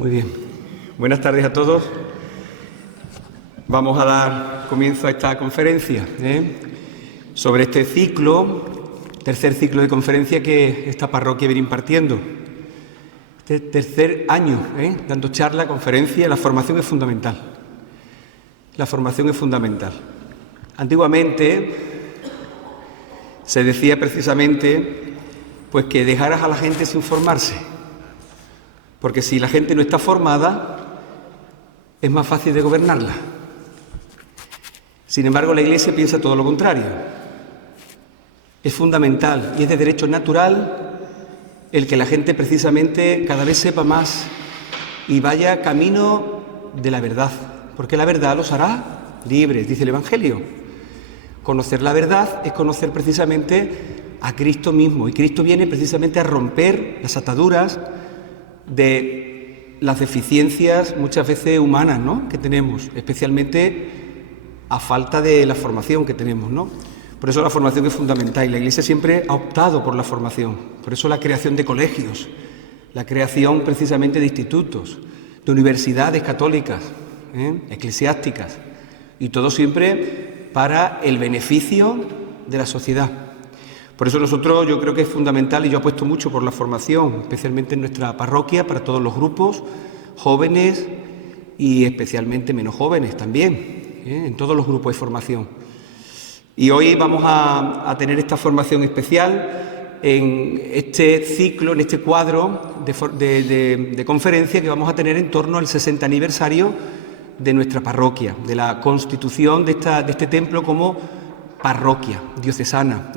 Muy bien. Buenas tardes a todos. Vamos a dar comienzo a esta conferencia sobre este ciclo, tercer ciclo de conferencia que esta parroquia viene impartiendo. Este tercer año, dando charla, conferencia, la formación es fundamental. La formación es fundamental. Antiguamente se decía precisamente pues que dejaras a la gente sin formarse, porque si la gente no está formada es más fácil de gobernarla. Sin embargo, la Iglesia piensa todo lo contrario. Es fundamental y es de derecho natural el que la gente precisamente cada vez sepa más y vaya camino de la verdad, porque la verdad los hará libres, dice el Evangelio. Conocer la verdad es conocer precisamente a Cristo mismo, y Cristo viene precisamente a romper las ataduras de las deficiencias muchas veces humanas, ¿no?, que tenemos, especialmente a falta de la formación que tenemos, ¿no? Por eso la formación es fundamental y la Iglesia siempre ha optado por la formación. Por eso la creación de colegios, la creación precisamente de institutos, de universidades católicas, eclesiásticas, y todo siempre para el beneficio de la sociedad. Por eso nosotros, yo creo que es fundamental, y yo apuesto mucho por la formación, especialmente en nuestra parroquia, para todos los grupos, jóvenes y especialmente menos jóvenes también, en todos los grupos de formación. Y hoy vamos a tener esta formación especial en este ciclo, en este cuadro de conferencia que vamos a tener en torno al 60 aniversario de nuestra parroquia, de la constitución de este templo como parroquia diocesana.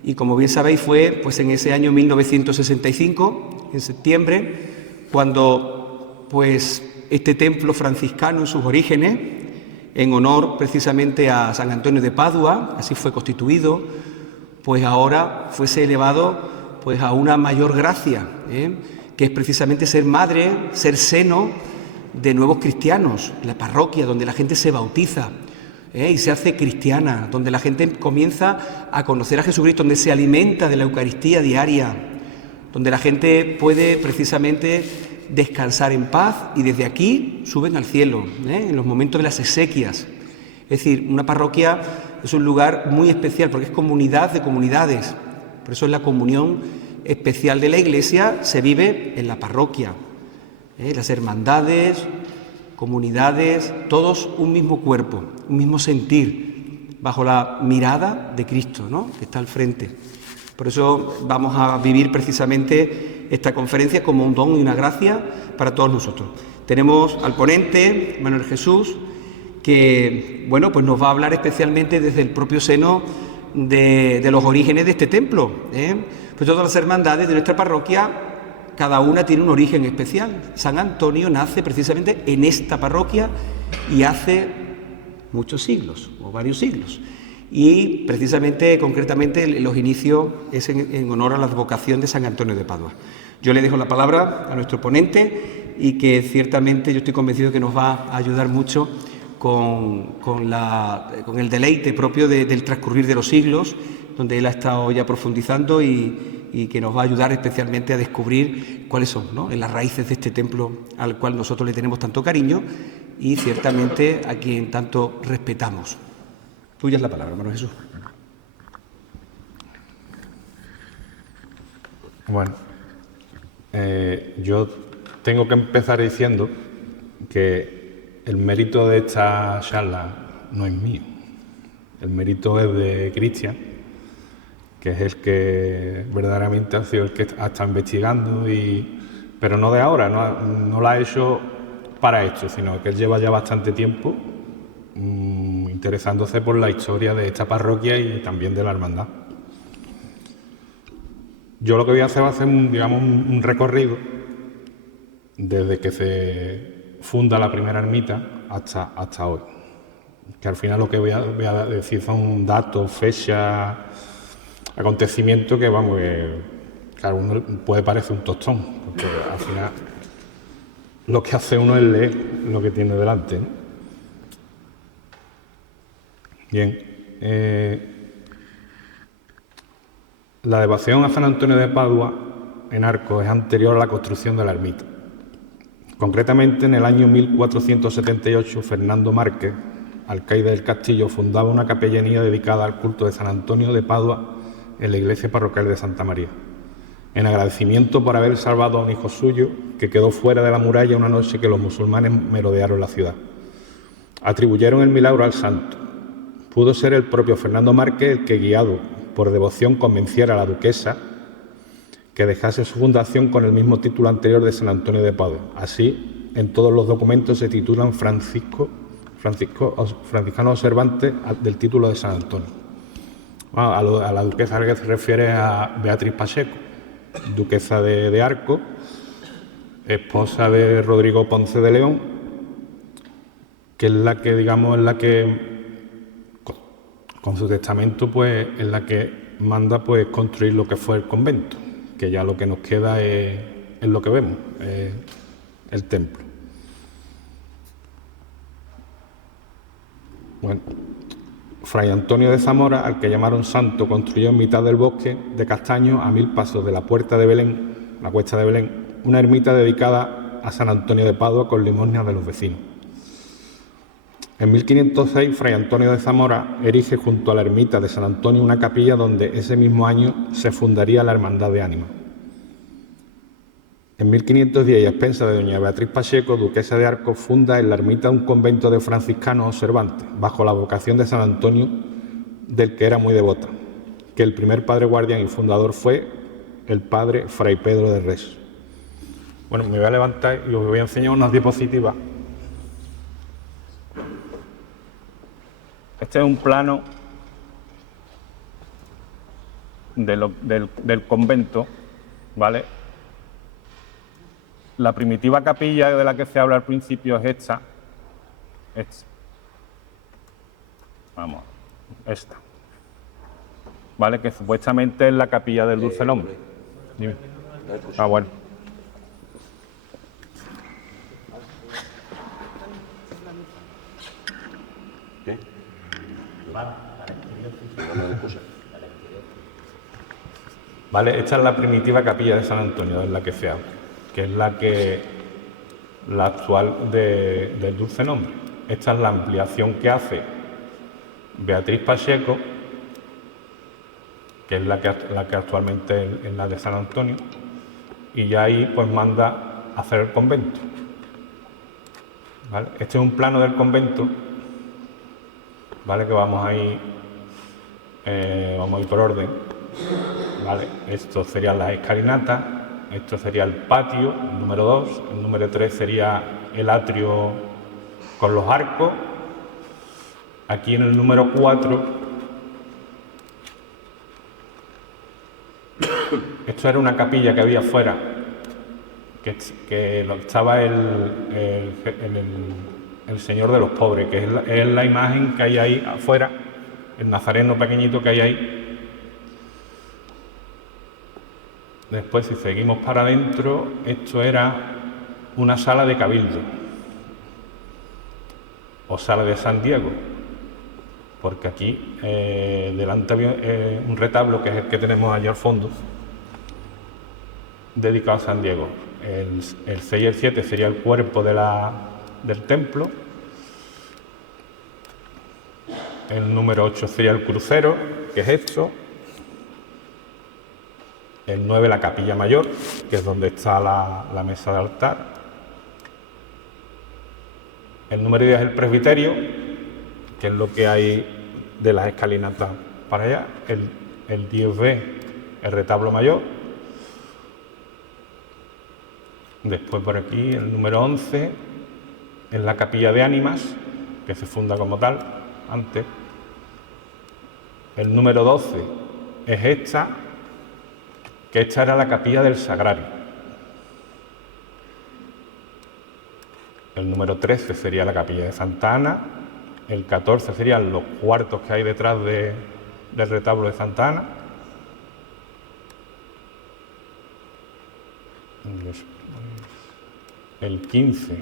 Y como bien sabéis, fue pues en ese año 1965, en septiembre, cuando pues este templo franciscano en sus orígenes, en honor precisamente a San Antonio de Padua, así fue constituido, pues ahora fuese elevado pues a una mayor gracia, que es precisamente ser madre, ser seno de nuevos cristianos, la parroquia donde la gente se bautiza y se hace cristiana, donde la gente comienza a conocer a Jesucristo, donde se alimenta de la Eucaristía diaria, donde la gente puede precisamente descansar en paz y desde aquí suben al cielo, en los momentos de las exequias. Es decir, una parroquia es un lugar muy especial porque es comunidad de comunidades. Por eso es la comunión especial de la Iglesia, se vive en la parroquia. Las hermandades, comunidades, todos un mismo cuerpo, un mismo sentir, bajo la mirada de Cristo, ¿no?, que está al frente. Por eso vamos a vivir precisamente esta conferencia como un don y una gracia para todos nosotros. Tenemos al ponente, Manuel Jesús, que bueno, pues nos va a hablar especialmente desde el propio seno de los orígenes de este templo. Pues todas las hermandades de nuestra parroquia, cada una tiene un origen especial. San Antonio nace precisamente en esta parroquia y hace muchos siglos, o varios siglos. Y precisamente, concretamente, los inicios es en honor a la advocación de San Antonio de Padua. Yo le dejo la palabra a nuestro ponente y que ciertamente yo estoy convencido que nos va a ayudar mucho con el deleite propio del transcurrir de los siglos, donde él ha estado ya profundizando y que nos va a ayudar especialmente a descubrir cuáles son, ¿no?, las raíces de este templo al cual nosotros le tenemos tanto cariño y ciertamente a quien tanto respetamos. Tuya es la palabra, hermano Jesús. Bueno, yo tengo que empezar diciendo que el mérito de esta charla no es mío. El mérito es de Cristian, que es el que verdaderamente ha sido el que ha estado investigando, pero no de ahora, no lo ha hecho para esto, sino que él lleva ya bastante tiempo interesándose por la historia de esta parroquia y también de la hermandad. Yo lo que voy a hacer va a ser un recorrido desde que se funda la primera ermita hasta hoy, que al final lo que voy a decir son datos, fechas, acontecimientos que claro, uno puede parecer un tostón, porque al final lo que hace uno es leer lo que tiene delante, ¿no? Bien, la devoción a San Antonio de Padua en Arcos es anterior a la construcción de la ermita. Concretamente, en el año 1478, Fernando Márquez, alcaide del castillo, fundaba una capellanía dedicada al culto de San Antonio de Padua en la iglesia parroquial de Santa María, en agradecimiento por haber salvado a un hijo suyo que quedó fuera de la muralla una noche que los musulmanes merodearon la ciudad. Atribuyeron el milagro al santo. Pudo ser el propio Fernando Márquez el que, guiado por devoción, convenciera a la duquesa que dejase su fundación con el mismo título anterior de San Antonio de Padua. Así, en todos los documentos se titulan franciscanos observantes del título de San Antonio. Bueno, a la duquesa a la que se refiere a Beatriz Pacheco, duquesa de Arco, esposa de Rodrigo Ponce de León, que es la que, digamos, con su testamento, pues, es la que manda, pues, construir lo que fue el convento, que ya lo que nos queda es lo que vemos, el templo. Bueno, Fray Antonio de Zamora, al que llamaron santo, construyó en mitad del bosque de castaños, a 1000 pasos de la puerta de Belén, la cuesta de Belén, una ermita dedicada a San Antonio de Padua con limosnas de los vecinos. En 1506, Fray Antonio de Zamora erige junto a la ermita de San Antonio una capilla donde ese mismo año se fundaría la Hermandad de Ánimas. En 1510, y a expensas de doña Beatriz Pacheco, duquesa de Arco, funda en la ermita un convento de franciscanos observantes, bajo la vocación de San Antonio, del que era muy devota, que el primer padre guardián y fundador fue el padre Fray Pedro de Res. Bueno, me voy a levantar y os voy a enseñar unas diapositivas. Este es un plano del convento, ¿vale? La primitiva capilla de la que se habla al principio es esta. Vamos, esta. ¿Vale? Que supuestamente es la capilla del Dulce Nombre. Dime. Ah, bueno. ¿Qué? Vale, esta es la primitiva capilla de San Antonio, es la que se habla, que es la actual del Dulce Nombre. Esta es la ampliación que hace Beatriz Pacheco, que es la que actualmente es la de San Antonio, y ya ahí pues manda a hacer el convento. ¿Vale? Este es un plano del convento, ¿vale? Que vamos a ir por orden. ¿Vale? Esto serían las escalinatas, esto sería el patio, el número 2, el número 3 sería el atrio con los arcos. Aquí en el número 4, esto era una capilla que había afuera, que estaba el Señor de los Pobres, que es la imagen que hay ahí afuera, el nazareno pequeñito que hay ahí. Después, si seguimos para adentro, esto era una sala de cabildo o sala de San Diego, porque aquí delante había un retablo, que es el que tenemos allá al fondo, dedicado a San Diego. El 6 y el 7 sería el cuerpo del templo, el número 8 sería el crucero, que es esto. El 9 la capilla mayor, que es donde está la mesa de altar. El número 10 es el presbiterio, que es lo que hay de las escalinatas para allá. El 10B, el retablo mayor. Después por aquí el número 11 es la capilla de ánimas, que se funda como tal antes. El número 12 es esta, que esta era la capilla del Sagrario. El número 13 sería la capilla de Santa Ana. El 14 serían los cuartos que hay detrás del retablo de Santa Ana. El 15,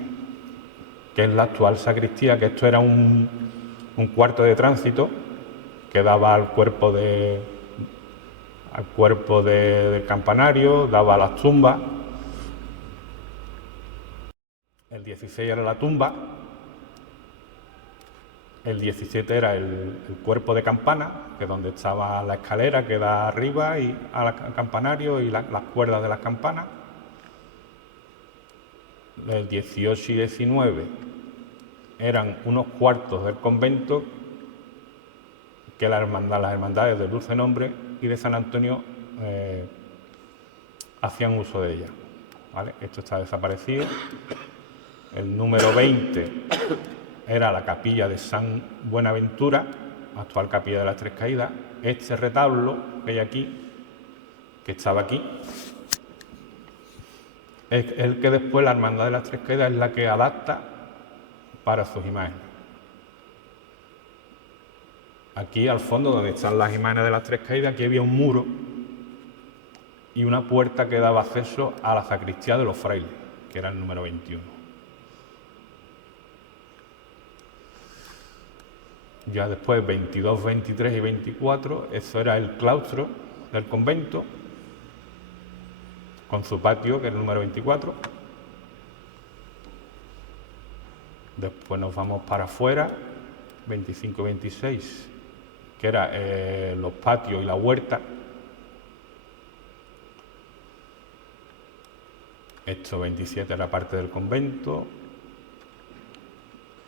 que es la actual sacristía, que esto era un cuarto de tránsito que daba al cuerpo del campanario, daba a las tumbas. el 16 era la tumba, el 17 era el cuerpo de campana, que es donde estaba la escalera que da arriba y al campanario y las cuerdas de las campanas. El 18 y 19 eran unos cuartos del convento que las hermandades del Dulce Nombre y de San Antonio hacían uso de ellas. ¿Vale? Esto está desaparecido. El número 20 era la capilla de San Buenaventura, actual capilla de las Tres Caídas. Este retablo que hay aquí, que estaba aquí, es el que después la Hermandad de las Tres Caídas es la que adapta para sus imágenes. Aquí al fondo, donde están las imágenes de las Tres Caídas, aquí había un muro y una puerta que daba acceso a la sacristía de los frailes, que era el número 21. Ya después, 22, 23 y 24, eso era el claustro del convento, con su patio, que era el número 24. Después nos vamos para afuera, 25 y 26, que era los patios y la huerta. Esto 27 era parte del convento.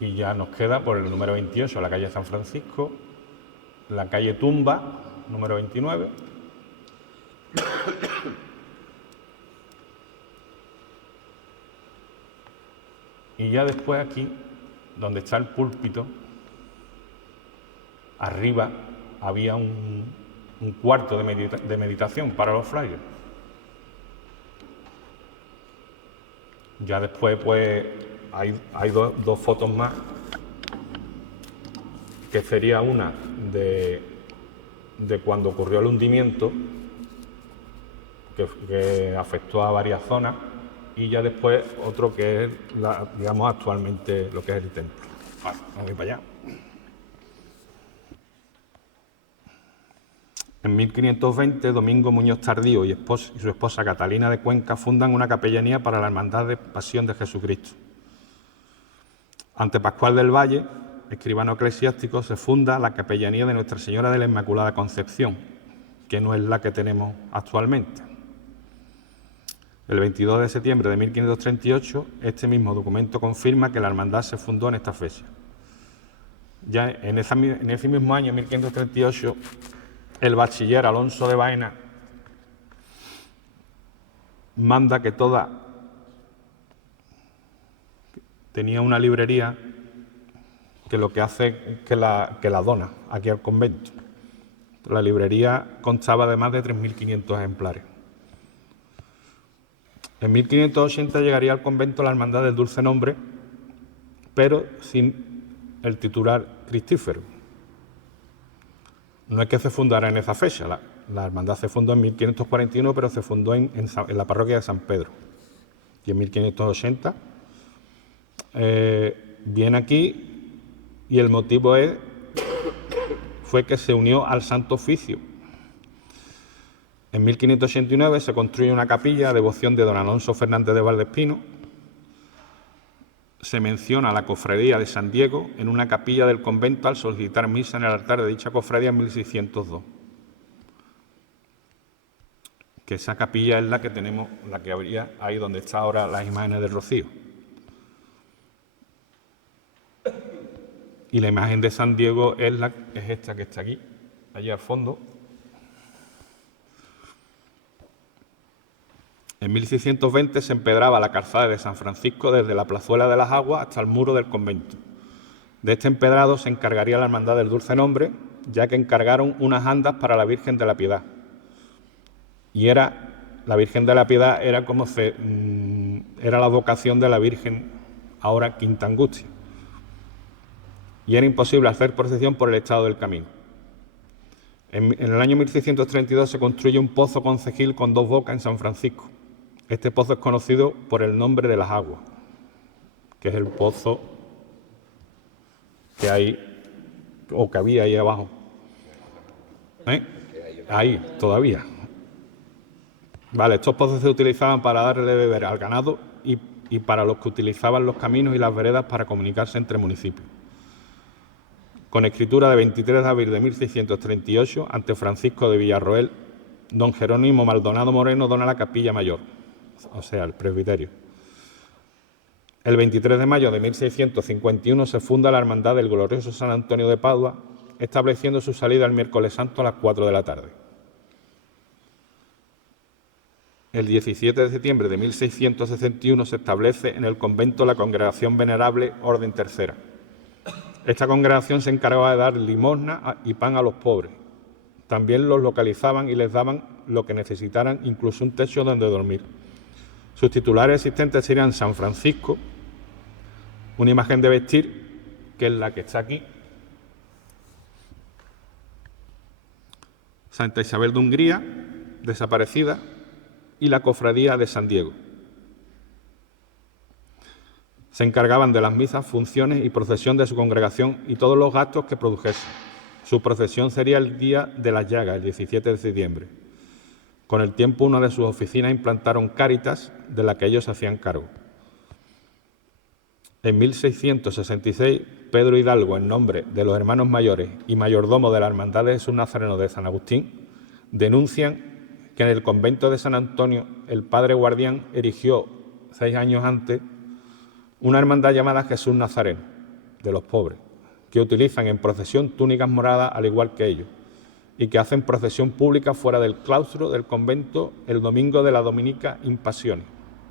Y ya nos queda por el número 28, la calle San Francisco, la calle Tumba, número 29. Y ya después aquí, donde está el púlpito, arriba había un cuarto de meditación para los frailes. Ya después, pues, hay dos fotos más, que sería una de cuando ocurrió el hundimiento, que afectó a varias zonas, y ya después otro que es, digamos, actualmente lo que es el templo. Vale, vamos a ir para allá. En 1520, Domingo Muñoz Tardío y su esposa Catalina de Cuenca fundan una capellanía para la Hermandad de Pasión de Jesucristo. Ante Pascual del Valle, escribano eclesiástico, se funda la capellanía de Nuestra Señora de la Inmaculada Concepción, que no es la que tenemos actualmente. El 22 de septiembre de 1538, este mismo documento confirma que la hermandad se fundó en esta fecha. Ya en ese mismo año, 1538, el bachiller Alonso de Baena manda que tenía una librería que lo que hace es que la dona aquí al convento. La librería constaba de más de 3.500 ejemplares. En 1580 llegaría al convento la Hermandad del Dulce Nombre, pero sin el titular cristífero. No es que se fundara en esa fecha, la hermandad se fundó en 1541, pero se fundó en la parroquia de San Pedro. Y en 1580 viene aquí y el motivo fue que se unió al Santo Oficio. En 1589 se construye una capilla a devoción de don Alonso Fernández de Valdespino. Se menciona la cofradía de San Diego en una capilla del convento al solicitar misa en el altar de dicha cofradía en 1602. Que esa capilla es la que tenemos, la que habría ahí donde está ahora las imágenes del Rocío. Y la imagen de San Diego es esta que está aquí, allí al fondo. En 1620 se empedraba la calzada de San Francisco desde la plazuela de las Aguas hasta el muro del convento. De este empedrado se encargaría la Hermandad del Dulce Nombre, ya que encargaron unas andas para la Virgen de la Piedad. Y la Virgen de la Piedad era era la vocación de la Virgen, ahora Quinta Angustia. Y era imposible hacer procesión por el estado del camino. En el año 1632 se construye un pozo concejil con 2 bocas en San Francisco. Este pozo es conocido por el nombre de las Aguas, que es el pozo que hay, o que había ahí abajo. Ahí, todavía. Vale, estos pozos se utilizaban para darle de beber al ganado y y para los que utilizaban los caminos y las veredas para comunicarse entre municipios. Con escritura de 23 de abril de 1638, ante Francisco de Villarroel, don Jerónimo Maldonado Moreno dona la capilla mayor, o sea, el presbiterio. El 23 de mayo de 1651 se funda la Hermandad del Glorioso San Antonio de Padua, estableciendo su salida el miércoles santo a las 4 de la tarde. El 17 de septiembre de 1661 se establece en el convento la Congregación Venerable Orden Tercera. Esta congregación se encargaba de dar limosna y pan a los pobres. También los localizaban y les daban lo que necesitaran, incluso un techo donde dormir. Sus titulares existentes serían San Francisco, una imagen de vestir, que es la que está aquí, Santa Isabel de Hungría, desaparecida, y la Cofradía de San Diego. Se encargaban de las misas, funciones y procesión de su congregación y todos los gastos que produjese. Su procesión sería el día de las llagas, el 17 de septiembre. Con el tiempo, una de sus oficinas implantaron Cáritas, de la que ellos se hacían cargo. En 1666, Pedro Hidalgo, en nombre de los hermanos mayores y mayordomo de la Hermandad de Jesús Nazareno de San Agustín, denuncian que en el convento de San Antonio el padre guardián erigió 6 años antes una hermandad llamada Jesús Nazareno, de los pobres, que utilizan en procesión túnicas moradas al igual que ellos y que hacen procesión pública fuera del claustro del convento el domingo de la Dominica in Passione.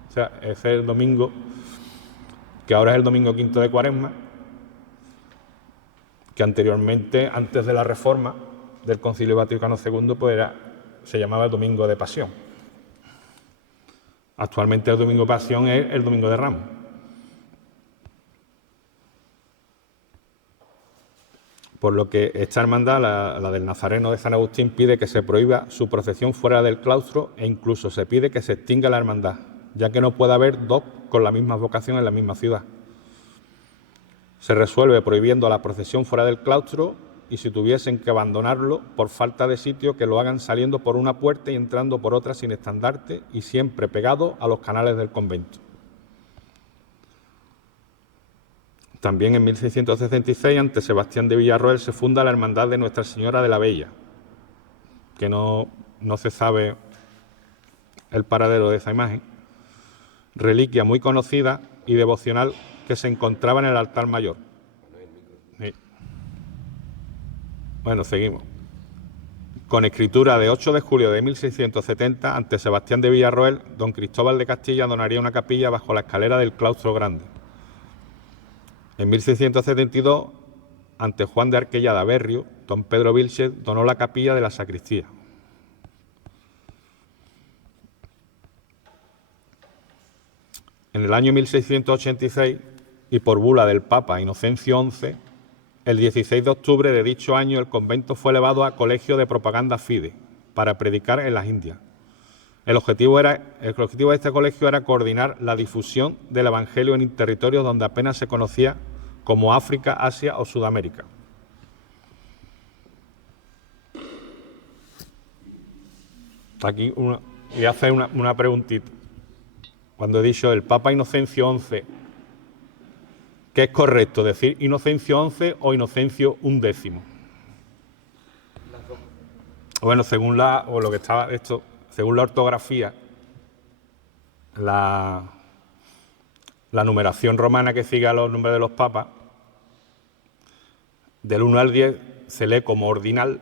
O sea, ese es el domingo, que ahora es el domingo quinto de Cuaresma, que anteriormente, antes de la reforma del Concilio Vaticano II, pues se llamaba el Domingo de Pasión. Actualmente el Domingo de Pasión es el Domingo de Ramos. Por lo que esta hermandad, la del Nazareno de San Agustín, pide que se prohíba su procesión fuera del claustro e incluso se pide que se extinga la hermandad, ya que no puede haber dos con la misma vocación en la misma ciudad. Se resuelve prohibiendo la procesión fuera del claustro y si tuviesen que abandonarlo por falta de sitio, que lo hagan saliendo por una puerta y entrando por otra sin estandarte y siempre pegado a los canales del convento. También en 1666, ante Sebastián de Villarroel, se funda la Hermandad de Nuestra Señora de la Bella, que no se sabe el paradero de esa imagen, reliquia muy conocida y devocional que se encontraba en el altar mayor. Sí. Bueno, seguimos. Con escritura de 8 de julio de 1670, ante Sebastián de Villarroel, don Cristóbal de Castilla donaría una capilla bajo la escalera del claustro grande. En 1672, ante Juan de Arquellada Berrio, don Pedro Vilchez donó la capilla de la sacristía. En el año 1686, y por bula del Papa Inocencio XI, el 16 de octubre de dicho año el convento fue elevado a Colegio de Propaganda Fide para predicar en las Indias. El objetivo de este colegio era coordinar la difusión del Evangelio en territorios donde apenas se conocía, como África, Asia o Sudamérica. Aquí voy a hacer una preguntita. Cuando he dicho el Papa Inocencio XI, ¿qué es correcto? ¿Decir Inocencio XI o Inocencio XI? Bueno, según la ortografía, la numeración romana que sigue a los nombres de los papas, del 1 al 10 se lee como ordinal,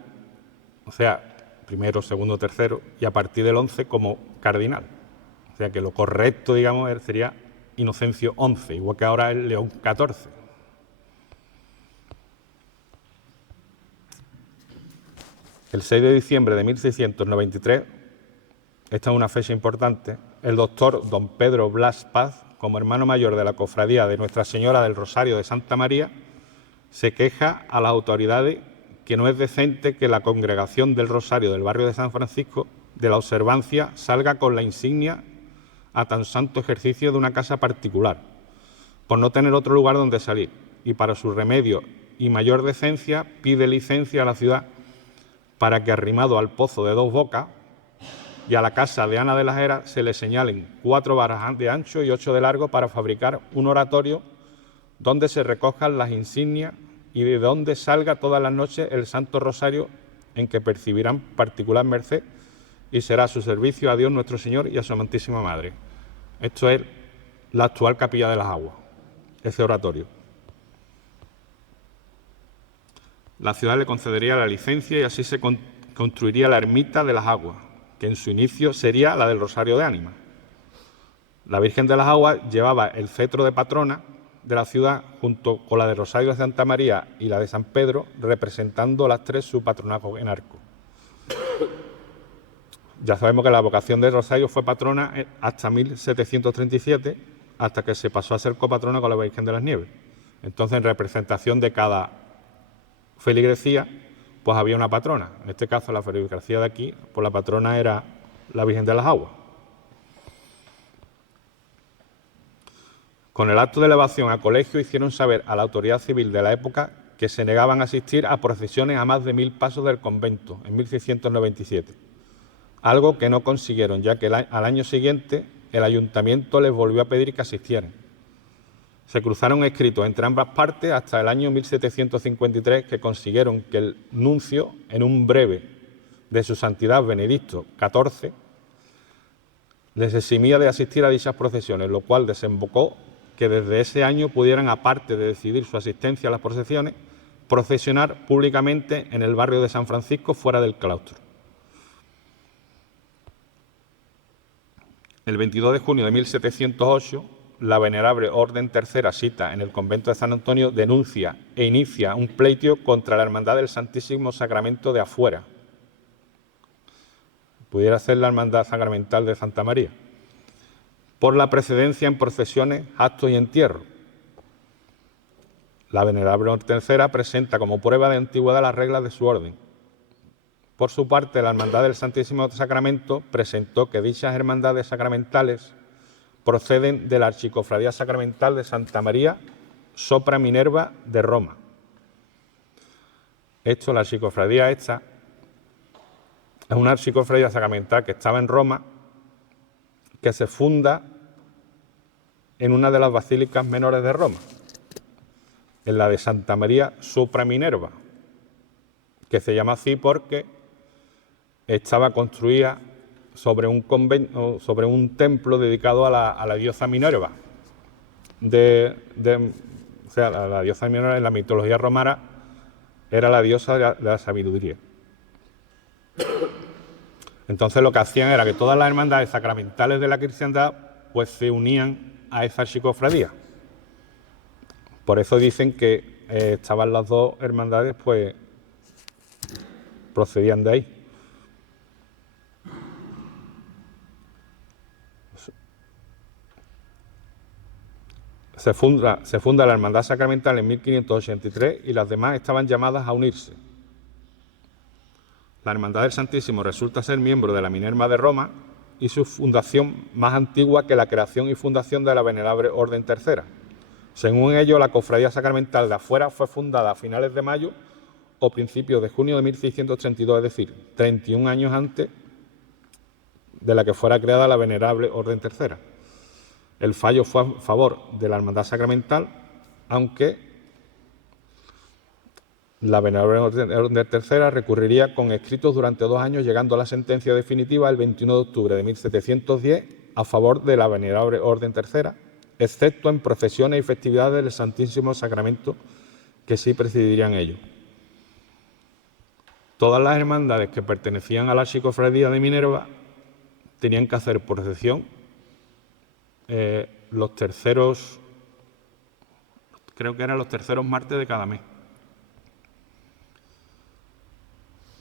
o sea, primero, segundo, tercero, y a partir del 11 como cardinal. O sea que lo correcto, digamos, sería Inocencio XI, igual que ahora el León XIV. El 6 de diciembre de 1693, esta es una fecha importante, el doctor don Pedro Blas Paz, como hermano mayor de la cofradía de Nuestra Señora del Rosario de Santa María, se queja a las autoridades que no es decente que la congregación del Rosario del barrio de San Francisco de la Observancia salga con la insignia a tan santo ejercicio de una casa particular, por no tener otro lugar donde salir, y para su remedio y mayor decencia pide licencia a la ciudad para que, arrimado al pozo de 2 bocas, y a la casa de Ana de las Heras se le señalen 4 varas de ancho y 8 de largo para fabricar un oratorio donde se recojan las insignias y de donde salga todas las noches el Santo Rosario, en que percibirán particular merced y será su servicio a Dios nuestro Señor y a su amantísima Madre. Esto es la actual Capilla de las Aguas, ese oratorio. La ciudad le concedería la licencia y así se construiría la ermita de las Aguas, que en su inicio sería la del Rosario de Ánimas. La Virgen de las Aguas llevaba el cetro de patrona de la ciudad junto con la de Rosario de Santa María y la de San Pedro, representando las tres su patronazgo en arco. Ya sabemos que la vocación de Rosario fue patrona hasta 1737, hasta que se pasó a ser copatrona con la Virgen de las Nieves. Entonces, en representación de cada feligresía, pues había una patrona. En este caso, la feligresía de aquí, pues la patrona era la Virgen de las Aguas. Con el acto de elevación a colegio hicieron saber a la autoridad civil de la época que se negaban a asistir a procesiones a más de 1000 pasos del convento en 1697, algo que no consiguieron, ya que al año siguiente el ayuntamiento les volvió a pedir que asistieran. Se cruzaron escritos entre ambas partes hasta el año 1753, que consiguieron que el nuncio, en un breve de su santidad Benedicto XIV, les eximía de asistir a dichas procesiones, lo cual desembocó que desde ese año pudieran, aparte de decidir su asistencia a las procesiones, procesionar públicamente en el barrio de San Francisco fuera del claustro. El 22 de junio de 1708, la Venerable Orden Tercera, cita en el convento de San Antonio, denuncia e inicia un pleito contra la Hermandad del Santísimo Sacramento de afuera. Pudiera ser la Hermandad Sacramental de Santa María, por la precedencia en procesiones, actos y entierros. La Venerable Orden Tercera presenta como prueba de antigüedad las reglas de su orden. Por su parte, la Hermandad del Santísimo Sacramento presentó que dichas hermandades sacramentales proceden de la Archicofradía Sacramental de Santa María Sopra Minerva de Roma. La archicofradía esta es una archicofradía sacramental que estaba en Roma, que se funda en una de las basílicas menores de Roma, en la de Santa María Sopra Minerva, que se llama así porque estaba construida sobre un templo dedicado a la diosa Minerva. La diosa Minerva en la mitología romana era la diosa de la sabiduría. Entonces lo que hacían era que todas las hermandades sacramentales de la cristiandad pues se unían a esa archicofradía. Por eso dicen que estaban las dos hermandades, pues procedían de ahí. Se funda la Hermandad Sacramental en 1583 y las demás estaban llamadas a unirse. La Hermandad del Santísimo resulta ser miembro de la Minerva de Roma y su fundación más antigua que la creación y fundación de la Venerable Orden Tercera. Según ello, la Cofradía Sacramental de afuera fue fundada a finales de mayo o principios de junio de 1632, es decir, 31 años antes de la que fuera creada la Venerable Orden Tercera. El fallo fue a favor de la Hermandad Sacramental, aunque la Venerable Orden Tercera recurriría con escritos durante 2 años, llegando a la sentencia definitiva el 21 de octubre de 1710 a favor de la Venerable Orden Tercera, excepto en procesiones y festividades del Santísimo Sacramento, que sí presidirían ello. Todas las hermandades que pertenecían a la archicofradía de Minerva tenían que hacer procesión los terceros, creo que eran los terceros martes de cada mes.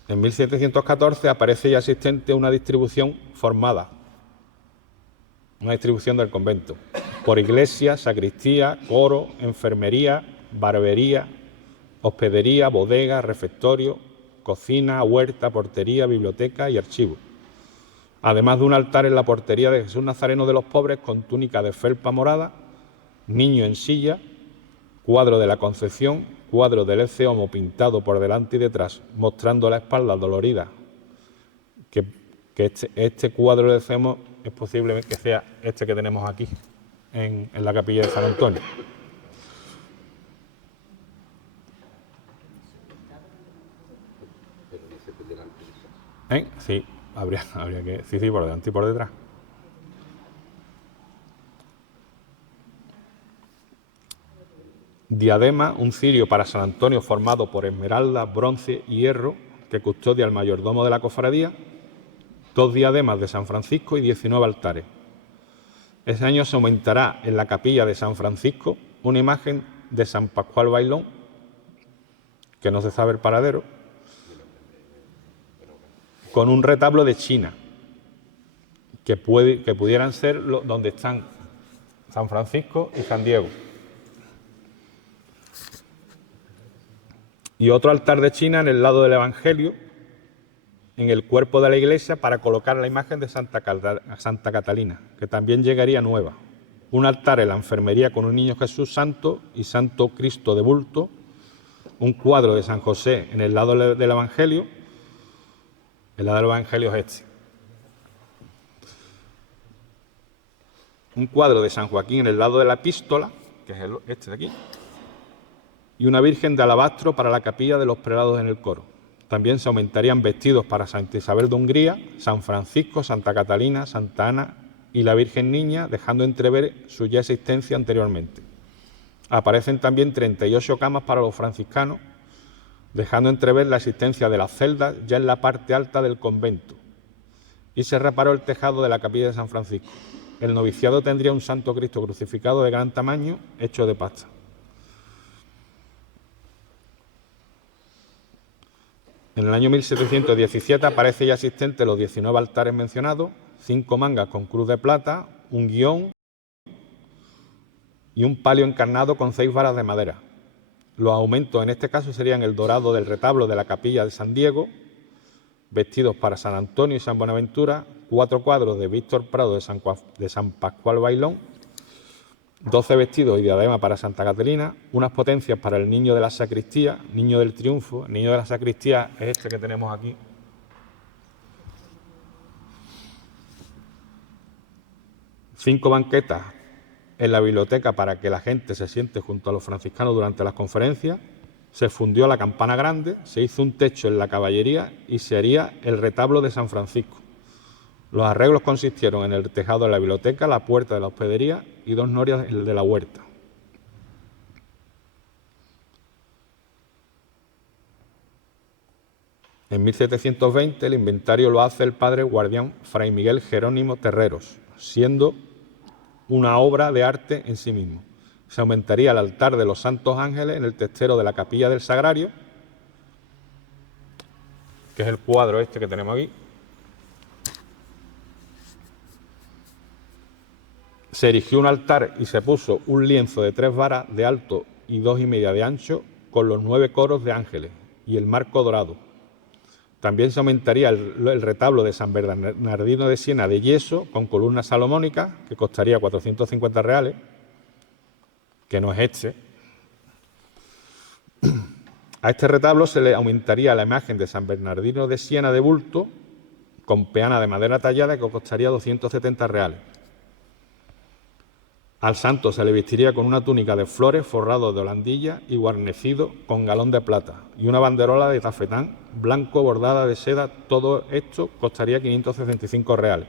En 1714 aparece ya existente una distribución formada, una distribución del convento, por iglesia, sacristía, coro, enfermería, barbería, hospedería, bodega, refectorio, cocina, huerta, portería, biblioteca y archivo. Además de un altar en la portería de Jesús Nazareno de los Pobres con túnica de felpa morada, niño en silla, cuadro de la Concepción, cuadro del Ecce Homo pintado por delante y detrás, mostrando la espalda dolorida, que que este cuadro de Cemos es posible que sea este que tenemos aquí, en la capilla de San Antonio. Sí, habría que... Sí, por delante y por detrás. Diadema, un cirio para San Antonio formado por esmeralda, bronce y hierro, que custodia al mayordomo de la cofradía, 2 diademas de San Francisco y 19 altares. Ese año se aumentará en la capilla de San Francisco una imagen de San Pascual Bailón, que no se sabe el paradero, con un retablo de China, que pudieran ser donde están San Francisco y San Diego. Y otro altar de China en el lado del Evangelio, en el cuerpo de la iglesia, para colocar la imagen de Santa Catalina, que también llegaría nueva. Un altar en la enfermería con un niño Jesús santo y Santo Cristo de bulto, un cuadro de San José en el lado del Evangelio. El lado del Evangelio es este. Un cuadro de San Joaquín en el lado de la epístola, que es este de aquí, y una Virgen de alabastro para la capilla de los prelados en el coro. También se aumentarían vestidos para Santa Isabel de Hungría, San Francisco, Santa Catalina, Santa Ana y la Virgen Niña, dejando entrever su ya existencia anteriormente. Aparecen también 38 camas para los franciscanos, dejando entrever la existencia de las celdas ya en la parte alta del convento. Y se reparó el tejado de la capilla de San Francisco. El noviciado tendría un Santo Cristo crucificado de gran tamaño, hecho de pasta. En el año 1717 aparece ya existente los 19 altares mencionados, 5 mangas con cruz de plata, un guión y un palio encarnado con 6 varas de madera. Los aumentos en este caso serían el dorado del retablo de la capilla de San Diego, vestidos para San Antonio y San Buenaventura, 4 cuadros de Víctor Prado de San Pascual Bailón, 12 vestidos y diadema para Santa Catalina, unas potencias para el niño de la sacristía, niño del triunfo. El niño de la sacristía es este que tenemos aquí. Cinco banquetas en la biblioteca para que la gente se siente junto a los franciscanos durante las conferencias. Se fundió la campana grande, se hizo un techo en la caballería y se haría el retablo de San Francisco. Los arreglos consistieron en el tejado de la biblioteca, la puerta de la hospedería y 2 norias de la huerta. En 1720 el inventario lo hace el padre guardián Fray Miguel Jerónimo Terreros, siendo una obra de arte en sí mismo. Se aumentaría el altar de los Santos Ángeles en el testero de la capilla del Sagrario, que es el cuadro este que tenemos aquí. Se erigió un altar y se puso un lienzo de 3 varas de alto y 2,5 de ancho con los 9 coros de ángeles y el marco dorado. También se aumentaría el retablo de San Bernardino de Siena de yeso con columnas salomónicas, que costaría 450 reales, que no es este. A este retablo se le aumentaría la imagen de San Bernardino de Siena de bulto con peana de madera tallada, que costaría 270 reales. Al santo se le vestiría con una túnica de flores forrado de holandilla y guarnecido con galón de plata y una banderola de tafetán blanco bordada de seda. Todo esto costaría 565 reales.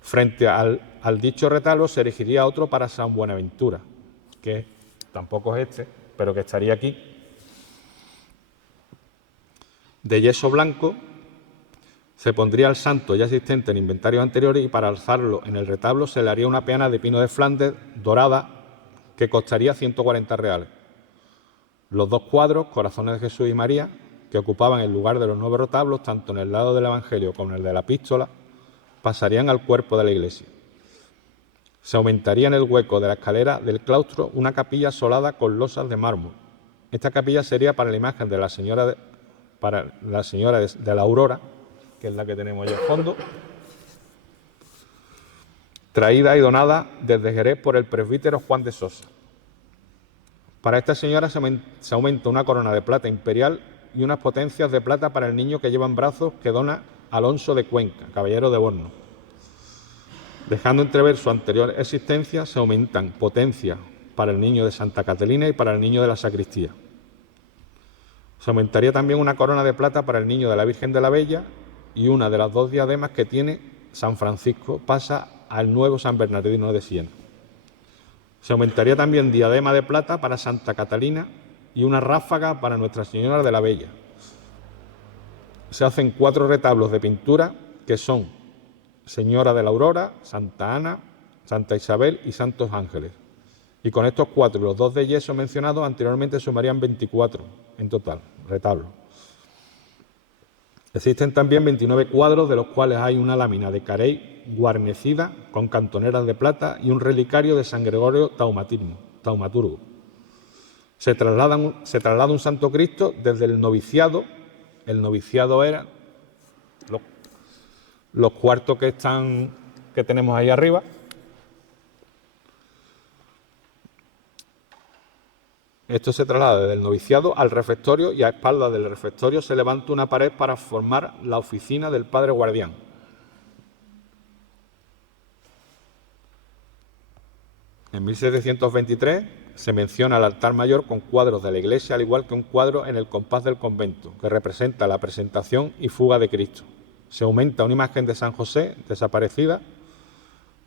Frente al dicho retablo se erigiría otro para San Buenaventura, que tampoco es este, pero que estaría aquí, de yeso blanco. Se pondría al santo ya existente en inventarios anteriores y para alzarlo en el retablo se le haría una peana de pino de Flandes dorada que costaría 140 reales. Los 2 cuadros, Corazones de Jesús y María, que ocupaban el lugar de los 9 retablos, tanto en el lado del Evangelio como en el de la epístola, pasarían al cuerpo de la iglesia. Se aumentaría en el hueco de la escalera del claustro una capilla solada con losas de mármol. Esta capilla sería para la imagen de la Señora de la Aurora, que es la que tenemos allá al fondo, traída y donada desde Jerez por el presbítero Juan de Sosa. Para esta señora se aumenta una corona de plata imperial y unas potencias de plata para el niño que lleva en brazos, que dona Alonso de Cuenca, caballero de Borno. Dejando entrever su anterior existencia, se aumentan potencias para el niño de Santa Catalina y para el niño de la sacristía. Se aumentaría también una corona de plata para el niño de la Virgen de la Bella, y una de las 2 diademas que tiene San Francisco pasa al nuevo San Bernardino de Siena. Se aumentaría también diadema de plata para Santa Catalina y una ráfaga para Nuestra Señora de la Bella. Se hacen 4 retablos de pintura que son Señora de la Aurora, Santa Ana, Santa Isabel y Santos Ángeles. Y con estos 4 y los 2 de yeso mencionados anteriormente sumarían 24 en total, retablos. Existen también 29 cuadros, de los cuales hay una lámina de carey guarnecida con cantoneras de plata y un relicario de San Gregorio Taumaturgo. Se traslada un Santo Cristo desde el noviciado. El noviciado era los cuartos que tenemos ahí arriba. Esto se traslada desde el noviciado al refectorio, y a espaldas del refectorio se levanta una pared para formar la oficina del Padre Guardián. En 1723 se menciona el altar mayor con cuadros de la iglesia, al igual que un cuadro en el compás del convento, que representa la presentación y fuga de Cristo. Se aumenta una imagen de San José, desaparecida,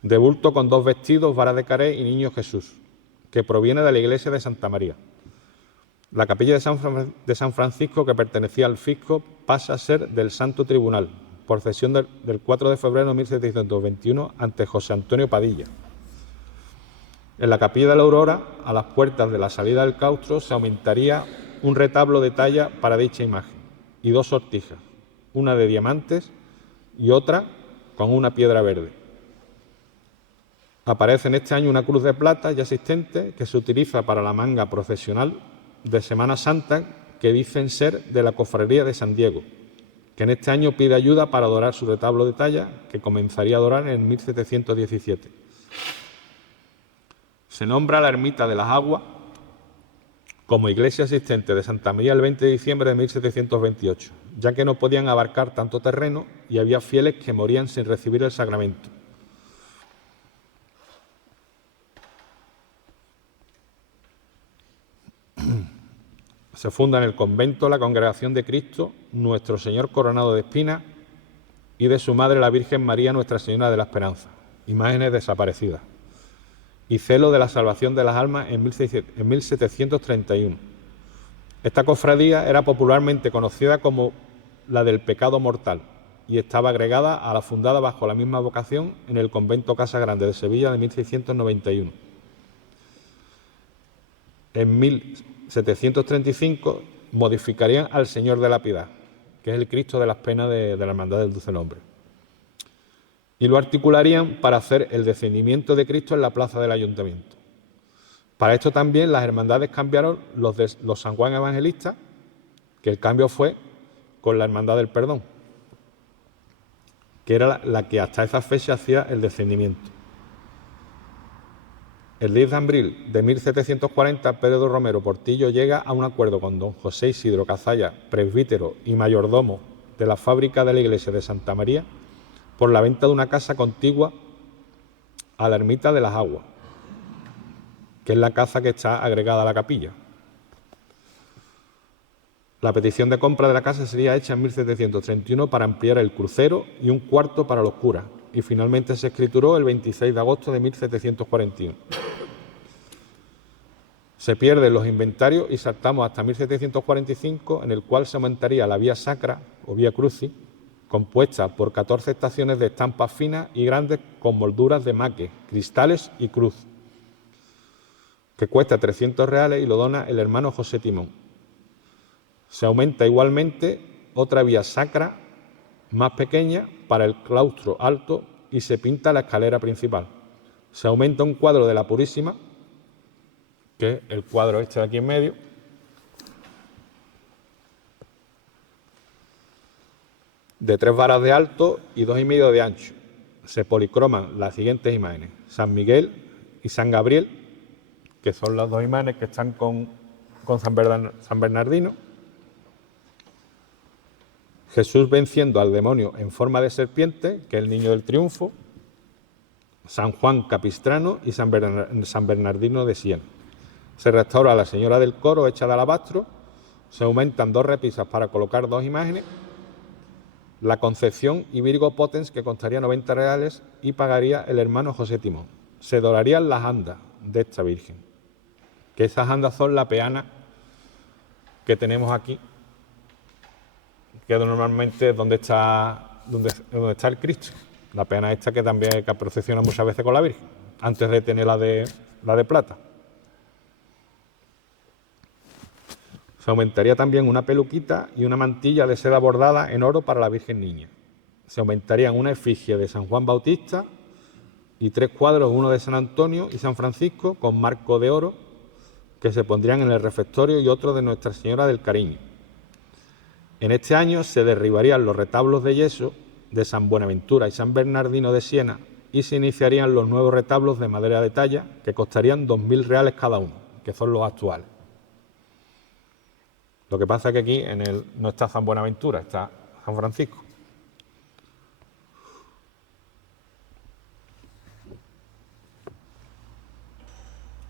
de bulto con 2 vestidos, vara de carey y niño Jesús, que proviene de la iglesia de Santa María. La capilla de San Francisco, que pertenecía al fisco, pasa a ser del Santo Tribunal, por cesión del 4 de febrero de 1721 ante José Antonio Padilla. En la capilla de la Aurora, a las puertas de la salida del claustro, se aumentaría un retablo de talla para dicha imagen y 2 sortijas, una de diamantes y otra con una piedra verde. Aparece en este año una cruz de plata ya existente que se utiliza para la manga procesional de Semana Santa, que dicen ser de la Cofradía de San Diego, que en este año pide ayuda para adorar su retablo de talla, que comenzaría a adorar en 1717. Se nombra la ermita de las Aguas como iglesia asistente de Santa María el 20 de diciembre de 1728, ya que no podían abarcar tanto terreno y había fieles que morían sin recibir el sacramento. Se funda en el convento la Congregación de Cristo, Nuestro Señor Coronado de Espinas, y de su madre la Virgen María Nuestra Señora de la Esperanza, imágenes desaparecidas, y Celo de la Salvación de las Almas en 1731. Esta cofradía era popularmente conocida como la del pecado mortal y estaba agregada a la fundada bajo la misma vocación en el convento Casa Grande de Sevilla de 1691. En 1735 modificarían al Señor de la Piedad, que es el Cristo de las Penas de la Hermandad del Dulce Nombre, y lo articularían para hacer el descendimiento de Cristo en la plaza del Ayuntamiento. Para esto también las hermandades cambiaron los San Juan Evangelistas, que el cambio fue con la Hermandad del Perdón, que era la que hasta esa fecha hacía el descendimiento. El 10 de abril de 1740, Pedro Romero Portillo llega a un acuerdo con don José Isidro Cazalla, presbítero y mayordomo de la fábrica de la iglesia de Santa María, por la venta de una casa contigua a la ermita de las Aguas, que es la casa que está agregada a la capilla. La petición de compra de la casa sería hecha en 1731 para ampliar el crucero y un cuarto para los curas, y finalmente se escrituró el 26 de agosto de 1741. Se pierden los inventarios y saltamos hasta 1745, en el cual se aumentaría la vía sacra o vía crucis, compuesta por 14 estaciones de estampas finas y grandes con molduras de maque, cristales y cruz, que cuesta 300 reales y lo dona el hermano José Timón. Se aumenta igualmente otra vía sacra más pequeña para el claustro alto y se pinta la escalera principal. Se aumenta un cuadro de la Purísima, que es el cuadro este de aquí en medio, de 3 varas de alto y 2,5 de ancho. Se policroman las siguientes imágenes: San Miguel y San Gabriel, que son las 2 imágenes que están con San Bernardino. Jesús venciendo al demonio en forma de serpiente, que es el niño del triunfo, San Juan Capistrano y San Bernardino de Siena. Se restaura a la Señora del Coro hecha de alabastro, se aumentan 2 repisas para colocar 2 imágenes, la Concepción y Virgo Potens, que costaría 90 reales y pagaría el hermano José Timón. Se dorarían las andas de esta Virgen, que esas andas son la peana que tenemos aquí, que normalmente es donde está el Cristo. La peana esta que también que procesiona muchas veces con la Virgen, antes de tener la de plata. Se aumentaría también una peluquita y una mantilla de seda bordada en oro para la Virgen Niña. Se aumentarían una efigie de San Juan Bautista y 3 cuadros, uno de San Antonio y San Francisco, con marco de oro, que se pondrían en el refectorio, y otro de Nuestra Señora del Cariño. En este año se derribarían los retablos de yeso de San Buenaventura y San Bernardino de Siena y se iniciarían los nuevos retablos de madera de talla, que costarían 2.000 reales cada uno, que son los actuales. Lo que pasa es que aquí no está San Buenaventura, está San Francisco.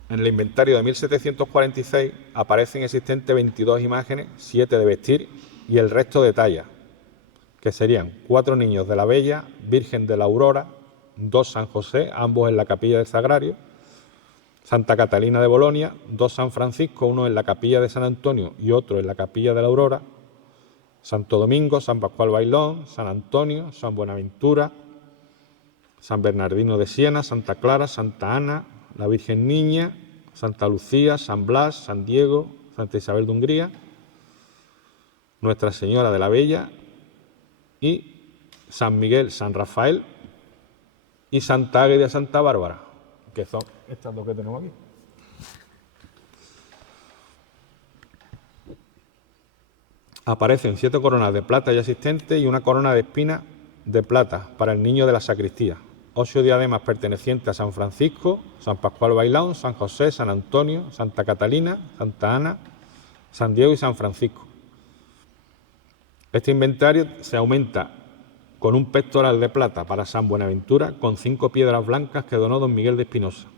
En el inventario de 1746 aparecen existentes 22 imágenes, 7 de vestir y el resto de talla, que serían 4 niños de la Bella, Virgen de la Aurora, 2 San José, ambos en la capilla del Sagrario, Santa Catalina de Bolonia, 2 San Francisco, uno en la capilla de San Antonio y otro en la capilla de la Aurora, Santo Domingo, San Pascual Bailón, San Antonio, San Buenaventura, San Bernardino de Siena, Santa Clara, Santa Ana, la Virgen Niña, Santa Lucía, San Blas, San Diego, Santa Isabel de Hungría, Nuestra Señora de la Bella y San Miguel, San Rafael y Santa Águeda y Santa Bárbara, que son estas dos que tenemos aquí. Aparecen 7 coronas de plata ya existentes y una corona de espinas de plata para el niño de la sacristía. 8 diademas pertenecientes a San Francisco, San Pascual Bailón, San José, San Antonio, Santa Catalina, Santa Ana, San Diego y San Francisco. Este inventario se aumenta con un pectoral de plata para San Buenaventura con 5 piedras blancas que donó don Miguel de Espinosa.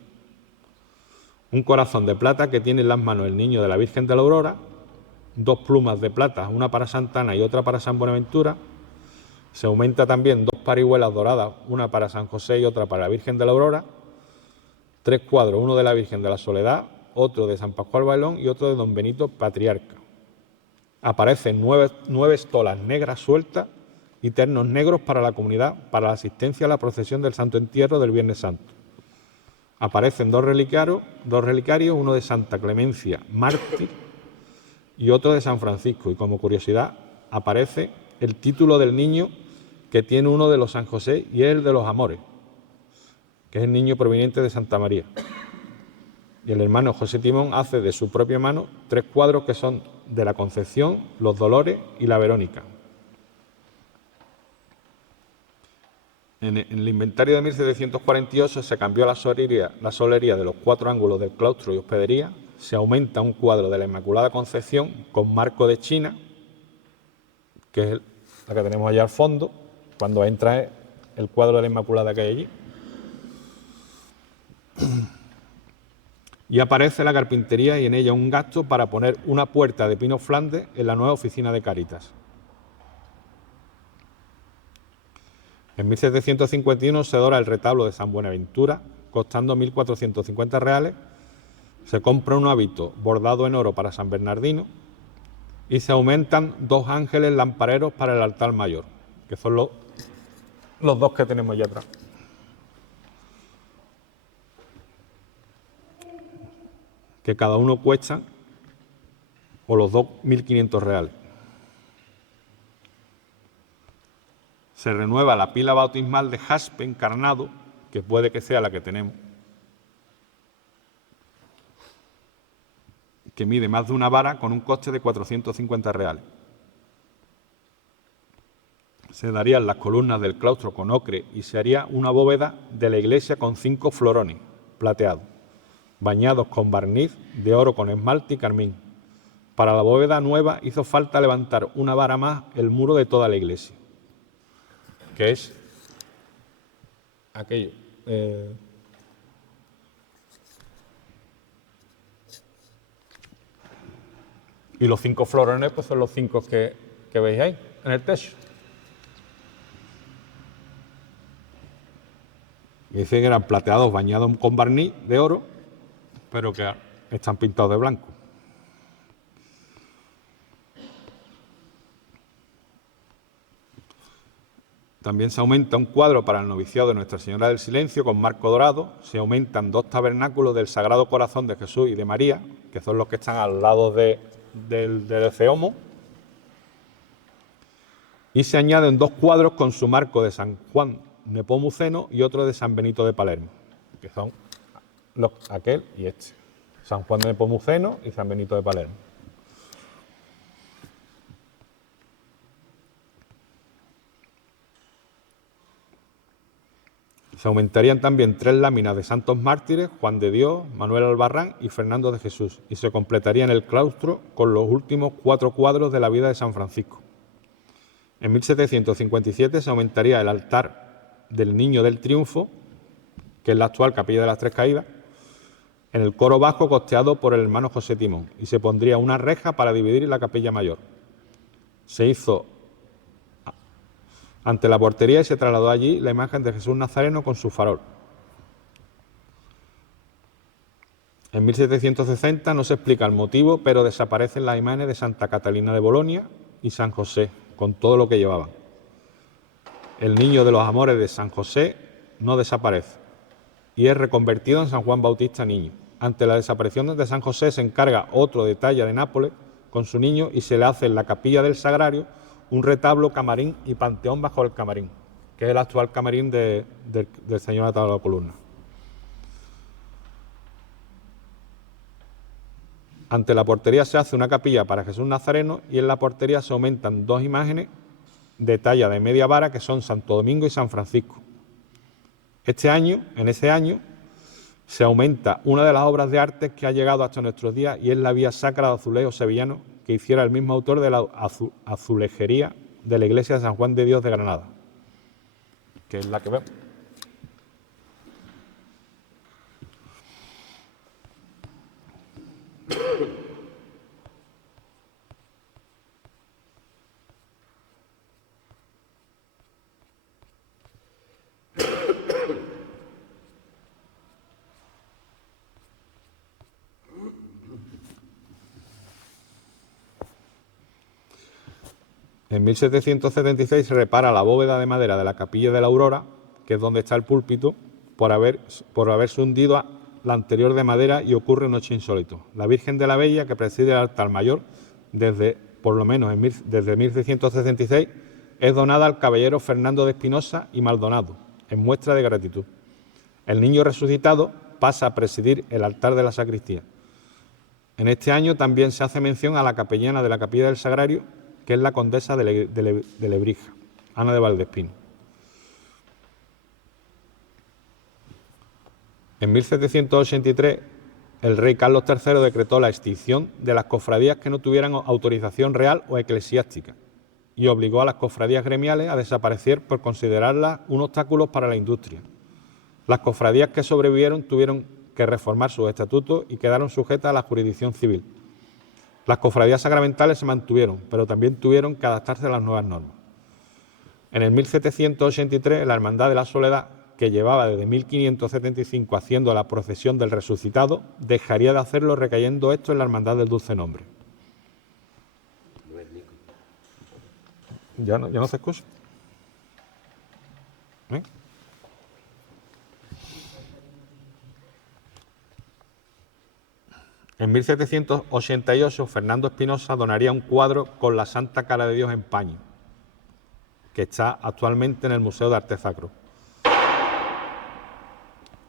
Un corazón de plata que tiene en las manos el niño de la Virgen de la Aurora, 2 plumas de plata, una para Santa Ana y otra para San Buenaventura. Se aumenta también 2 parihuelas doradas, una para San José y otra para la Virgen de la Aurora, 3 cuadros, uno de la Virgen de la Soledad, otro de San Pascual Bailón y otro de don Benito Patriarca. Aparecen 9 estolas negras sueltas y ternos negros para la comunidad para la asistencia a la procesión del Santo Entierro del Viernes Santo. Aparecen 2 relicarios, uno de Santa Clemencia, mártir, y otro de San Francisco. Y como curiosidad, aparece el título del niño que tiene uno de los San José y es el de los Amores, que es el niño proveniente de Santa María. Y el hermano José Timón hace de su propia mano 3 cuadros que son de la Concepción, los Dolores y la Verónica. En el inventario de 1748 se cambió la solería de los 4 ángulos del claustro y hospedería, se aumenta un cuadro de la Inmaculada Concepción con marco de China, que es la que tenemos allá al fondo, cuando entra el cuadro de la Inmaculada que hay allí. Y aparece la carpintería y en ella un gasto para poner una puerta de pino Flandes en la nueva oficina de Cáritas. En 1751 se dora el retablo de San Buenaventura, costando 1.450 reales. Se compra un hábito bordado en oro para San Bernardino y se aumentan 2 ángeles lampareros para el altar mayor, que son los 2 que tenemos allá atrás. Que cada uno cuesta, o los 2, 1.500 reales. Se renueva la pila bautismal de jaspe encarnado, que puede que sea la que tenemos, que mide más de una vara con un coste de 450 reales. Se darían las columnas del claustro con ocre y se haría una bóveda de la iglesia con 5 florones plateados, bañados con barniz de oro con esmalte y carmín. Para la bóveda nueva hizo falta levantar una vara más el muro de toda la iglesia, que es aquello. Y los 5 florones pues son los 5 que veis ahí en el techo. Y dicen que eran plateados bañados con barniz de oro, pero que están pintados de blanco. También se aumenta un cuadro para el noviciado de Nuestra Señora del Silencio con marco dorado. Se aumentan 2 tabernáculos del Sagrado Corazón de Jesús y de María, que son los que están al lado del ceomo. Y se añaden 2 cuadros con su marco de San Juan Nepomuceno y otro de San Benito de Palermo, que son aquel y este. San Juan de Nepomuceno y San Benito de Palermo. Se aumentarían también 3 láminas de santos mártires, Juan de Dios, Manuel Albarrán y Fernando de Jesús, y se completaría en el claustro con los últimos 4 cuadros de la vida de San Francisco. En 1757 se aumentaría el altar del Niño del Triunfo, que es la actual Capilla de las Tres Caídas, en el coro bajo costeado por el hermano José Timón, y se pondría una reja para dividir la capilla mayor. Se hizo ante la portería y se trasladó allí la imagen de Jesús Nazareno con su farol. En 1760 no se explica el motivo, pero desaparecen las imágenes de Santa Catalina de Bolonia y San José, con todo lo que llevaban. El niño de los amores de San José no desaparece y es reconvertido en San Juan Bautista Niño. Ante la desaparición de San José se encarga otro de talla de Nápoles con su niño y se le hace en la capilla del Sagrario un retablo, camarín y panteón bajo el camarín, que es el actual camarín del Señor atado a la columna. Ante la portería se hace una capilla para Jesús Nazareno y en la portería se aumentan 2 imágenes de talla de media vara que son Santo Domingo y San Francisco. En ese año, se aumenta una de las obras de arte que ha llegado hasta nuestros días y es la vía sacra de azulejo sevillano que hiciera el mismo autor de la azulejería de la iglesia de San Juan de Dios de Granada, que es la que vemos. En 1776 se repara la bóveda de madera de la Capilla de la Aurora, que es donde está el púlpito, por haberse hundido la anterior de madera y ocurre un hecho insólito. La Virgen de la Bella, que preside el altar mayor desde 1666, es donada al caballero Fernando de Espinosa y Maldonado, en muestra de gratitud. El niño resucitado pasa a presidir el altar de la sacristía. En este año también se hace mención a la capellana de la Capilla del Sagrario, que es la condesa de Lebrija, Ana de Valdespino. En 1783, el rey Carlos III decretó la extinción de las cofradías que no tuvieran autorización real o eclesiástica y obligó a las cofradías gremiales a desaparecer por considerarlas un obstáculo para la industria. Las cofradías que sobrevivieron tuvieron que reformar sus estatutos y quedaron sujetas a la jurisdicción civil. Las cofradías sacramentales se mantuvieron, pero también tuvieron que adaptarse a las nuevas normas. En el 1783, la Hermandad de la Soledad, que llevaba desde 1575 haciendo la procesión del resucitado, dejaría de hacerlo recayendo esto en la Hermandad del Dulce Nombre. ¿Ya no se escucha? ¿Eh? En 1788, Fernando Espinosa donaría un cuadro con la Santa Cara de Dios en paño, que está actualmente en el Museo de Arte Sacro.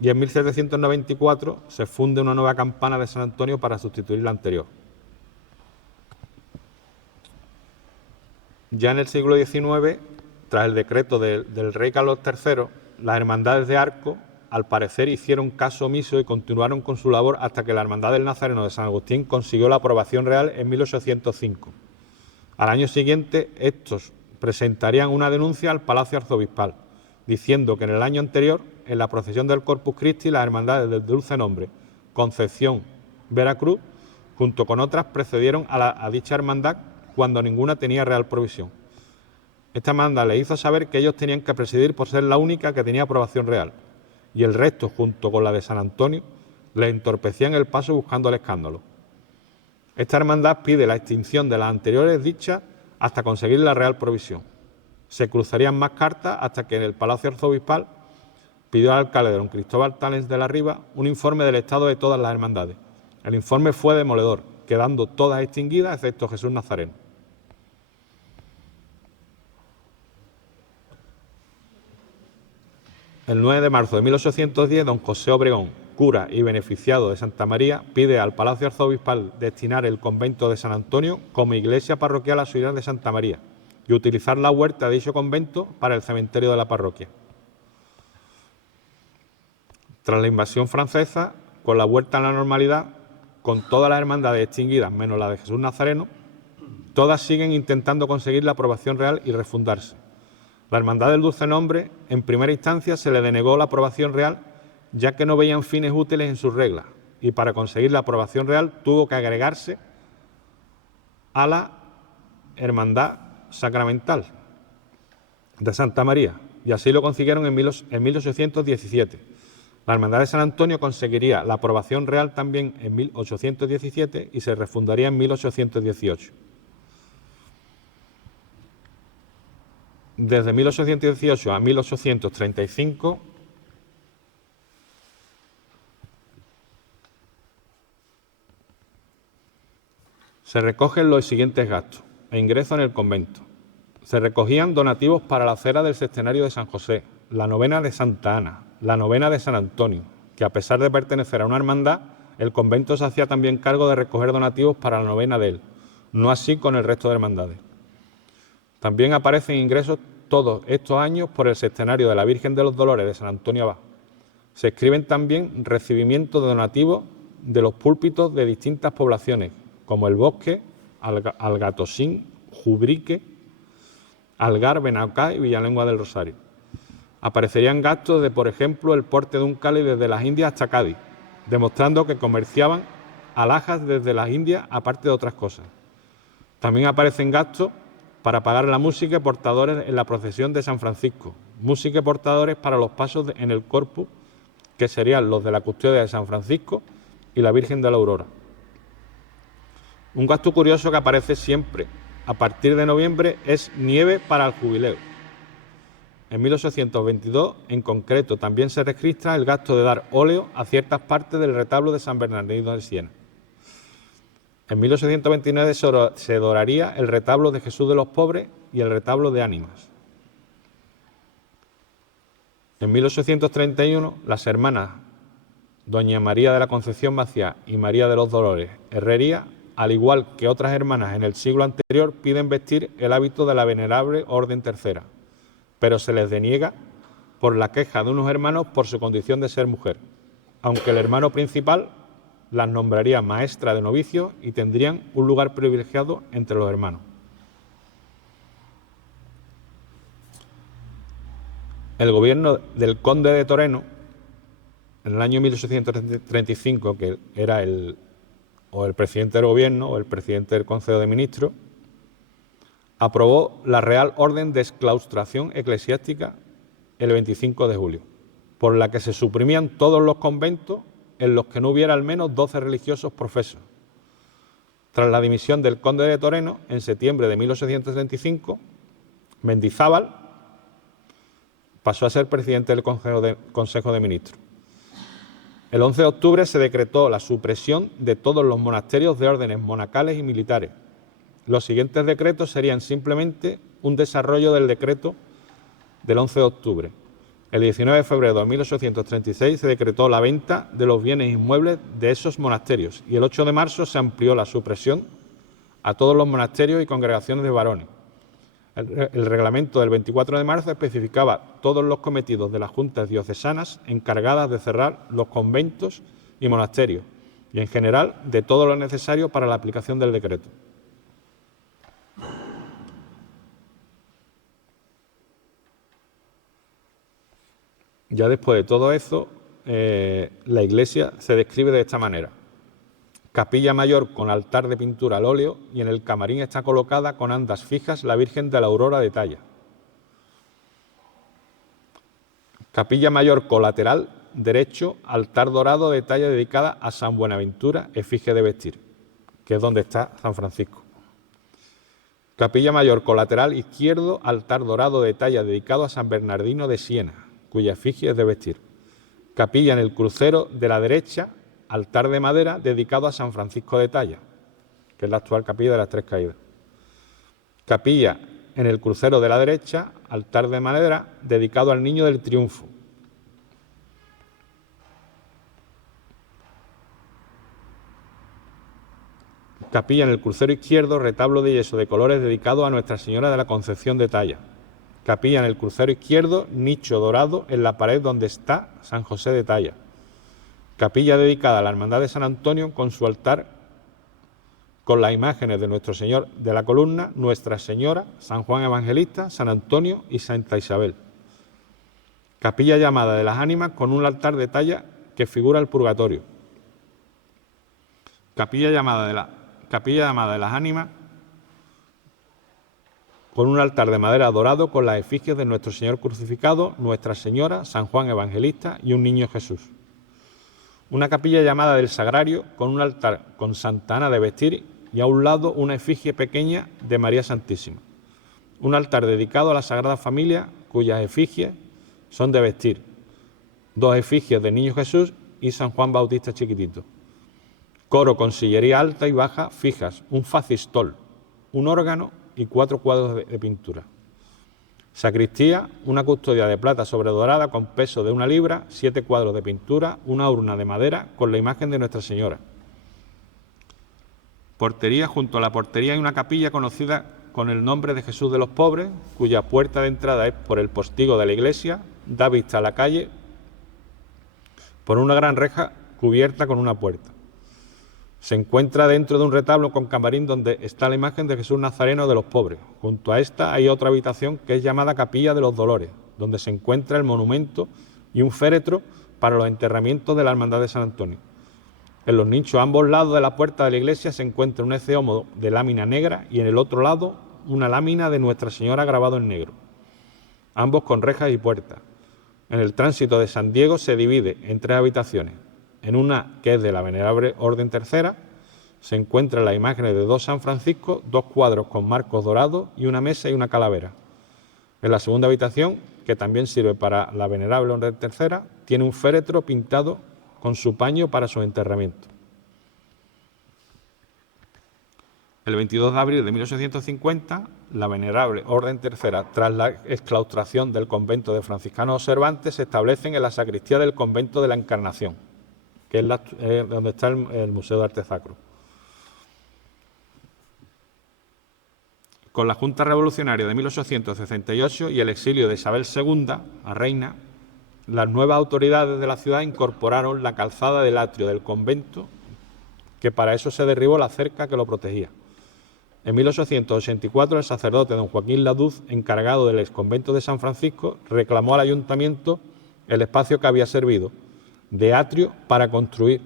Y en 1794 se funde una nueva campana de San Antonio para sustituir la anterior. Ya en el siglo XIX, tras el decreto del rey Carlos III, las hermandades de arco al parecer, hicieron caso omiso y continuaron con su labor hasta que la Hermandad del Nazareno de San Agustín consiguió la aprobación real en 1805. Al año siguiente, estos presentarían una denuncia al Palacio Arzobispal, diciendo que en el año anterior, en la procesión del Corpus Christi, las hermandades del Dulce Nombre, Concepción, Veracruz, junto con otras, precedieron a dicha hermandad cuando ninguna tenía real provisión. Esta hermandad le hizo saber que ellos tenían que presidir por ser la única que tenía aprobación real, y el resto, junto con la de San Antonio, les entorpecían el paso buscando el escándalo. Esta hermandad pide la extinción de las anteriores dichas hasta conseguir la real provisión. Se cruzarían más cartas hasta que en el Palacio Arzobispal pidió al alcalde don Cristóbal Talens de la Riva un informe del estado de todas las hermandades. El informe fue demoledor, quedando todas extinguidas excepto Jesús Nazareno. El 9 de marzo de 1810, don José Obregón, cura y beneficiado de Santa María, pide al Palacio Arzobispal destinar el convento de San Antonio como iglesia parroquial auxiliar de Santa María y utilizar la huerta de dicho convento para el cementerio de la parroquia. Tras la invasión francesa, con la vuelta a la normalidad, con todas las hermandades extinguidas menos la de Jesús Nazareno, todas siguen intentando conseguir la aprobación real y refundarse. La Hermandad del Dulce Nombre, en primera instancia, se le denegó la aprobación real, ya que no veían fines útiles en sus reglas, y para conseguir la aprobación real tuvo que agregarse a la Hermandad Sacramental de Santa María, y así lo consiguieron en 1817. La Hermandad de San Antonio conseguiría la aprobación real también en 1817 y se refundaría en 1818. Desde 1818 a 1835 se recogen los siguientes gastos e ingresos en el convento. Se recogían donativos para la cera del Sextenario de San José, la novena de Santa Ana, la novena de San Antonio, que a pesar de pertenecer a una hermandad, el convento se hacía también cargo de recoger donativos para la novena de él, no así con el resto de hermandades. También aparecen ingresos todos estos años por el Sextenario de la Virgen de los Dolores de San Antonio Abad. Se escriben también recibimientos de donativos de los púlpitos de distintas poblaciones, como El Bosque, Algatosín, Jubrique, Algar, Benaucá y Villalengua del Rosario. Aparecerían gastos de, por ejemplo, el porte de un cáliz desde las Indias hasta Cádiz, demostrando que comerciaban alhajas desde las Indias, aparte de otras cosas. También aparecen gastos para pagar la música y portadores en la procesión de San Francisco, música y portadores para los pasos en el corpus, que serían los de la custodia de San Francisco y la Virgen de la Aurora. Un gasto curioso que aparece siempre a partir de noviembre es nieve para el jubileo. En 1822, en concreto, también se registra el gasto de dar óleo a ciertas partes del retablo de San Bernardino de Siena. En 1829 se doraría el retablo de Jesús de los Pobres y el retablo de Ánimas. En 1831, las hermanas Doña María de la Concepción Maciá y María de los Dolores Herrería, al igual que otras hermanas en el siglo anterior, piden vestir el hábito de la Venerable Orden Tercera, pero se les deniega por la queja de unos hermanos por su condición de ser mujer, aunque el hermano principal las nombraría maestra de novicios y tendrían un lugar privilegiado entre los hermanos. El gobierno del conde de Toreno, en el año 1835, que era el presidente del gobierno o el presidente del Consejo de Ministros, aprobó la Real Orden de Exclaustración Eclesiástica el 25 de julio, por la que se suprimían todos los conventos en los que no hubiera al menos 12 religiosos profesos. Tras la dimisión del conde de Toreno, en septiembre de 1835, Mendizábal pasó a ser presidente del Consejo de Ministros. El 11 de octubre se decretó la supresión de todos los monasterios de órdenes monacales y militares. Los siguientes decretos serían simplemente un desarrollo del decreto del 11 de octubre. El 19 de febrero de 1836 se decretó la venta de los bienes inmuebles de esos monasterios y el 8 de marzo se amplió la supresión a todos los monasterios y congregaciones de varones. El reglamento del 24 de marzo especificaba todos los cometidos de las juntas diocesanas encargadas de cerrar los conventos y monasterios y, en general, de todo lo necesario para la aplicación del decreto. Ya después de todo eso, la iglesia se describe de esta manera. Capilla mayor con altar de pintura al óleo y en el camarín está colocada con andas fijas la Virgen de la Aurora de Talla. Capilla mayor colateral derecho, altar dorado de talla dedicada a San Buenaventura, efigie de vestir, que es donde está San Francisco. Capilla mayor colateral izquierdo, altar dorado de talla dedicado a San Bernardino de Siena, cuya efigie es de vestir. Capilla en el crucero de la derecha, altar de madera dedicado a San Francisco de Talla, que es la actual capilla de las Tres Caídas. Capilla en el crucero de la derecha, altar de madera dedicado al Niño del Triunfo. Capilla en el crucero izquierdo, retablo de yeso de colores dedicado a Nuestra Señora de la Concepción de Talla. Capilla en el crucero izquierdo, nicho dorado en la pared donde está San José de Talla. Capilla dedicada a la Hermandad de San Antonio con su altar con las imágenes de Nuestro Señor de la Columna, Nuestra Señora, San Juan Evangelista, San Antonio y Santa Isabel. Capilla llamada de las Ánimas con un altar de talla que figura el Purgatorio. Capilla llamada de las Ánimas con un altar de madera dorado con las efigies de Nuestro Señor crucificado, Nuestra Señora, San Juan Evangelista y un niño Jesús. Una capilla llamada del Sagrario con un altar con Santa Ana de vestir y a un lado una efigie pequeña de María Santísima. Un altar dedicado a la Sagrada Familia cuyas efigies son de vestir. Dos efigies de Niño Jesús y San Juan Bautista chiquitito. Coro con sillería alta y baja fijas, un facistol, un órgano y 4 cuadros de pintura. Sacristía, una custodia de plata sobredorada con peso de 1 libra, 7 cuadros de pintura, una urna de madera con la imagen de Nuestra Señora. Portería, junto a la portería hay una capilla conocida con el nombre de Jesús de los Pobres, cuya puerta de entrada es por el postigo de la iglesia, da vista a la calle por una gran reja cubierta con una puerta. Se encuentra dentro de un retablo con camarín donde está la imagen de Jesús Nazareno de los Pobres. Junto a esta hay otra habitación que es llamada Capilla de los Dolores, donde se encuentra el monumento y un féretro para los enterramientos de la Hermandad de San Antonio. En los nichos a ambos lados de la puerta de la iglesia se encuentra un eceomo de lámina negra y en el otro lado una lámina de Nuestra Señora grabado en negro, ambos con rejas y puertas. En el tránsito de San Diego se divide en 3 habitaciones. En una, que es de la Venerable Orden Tercera, se encuentran las imágenes de 2 San Francisco, 2 cuadros con marcos dorados y una mesa y una calavera. En la segunda habitación, que también sirve para la Venerable Orden Tercera, tiene un féretro pintado con su paño para su enterramiento. El 22 de abril de 1850, la Venerable Orden Tercera, tras la exclaustración del convento de franciscanos observantes, se establecen en la sacristía del convento de la Encarnación, que es donde está el Museo de Arte Sacro. Con la Junta Revolucionaria de 1868 y el exilio de Isabel II, la reina, las nuevas autoridades de la ciudad incorporaron la calzada del atrio del convento, que para eso se derribó la cerca que lo protegía. En 1884, el sacerdote don Joaquín Laduz, encargado del exconvento de San Francisco, reclamó al ayuntamiento el espacio que había servido de atrio para construir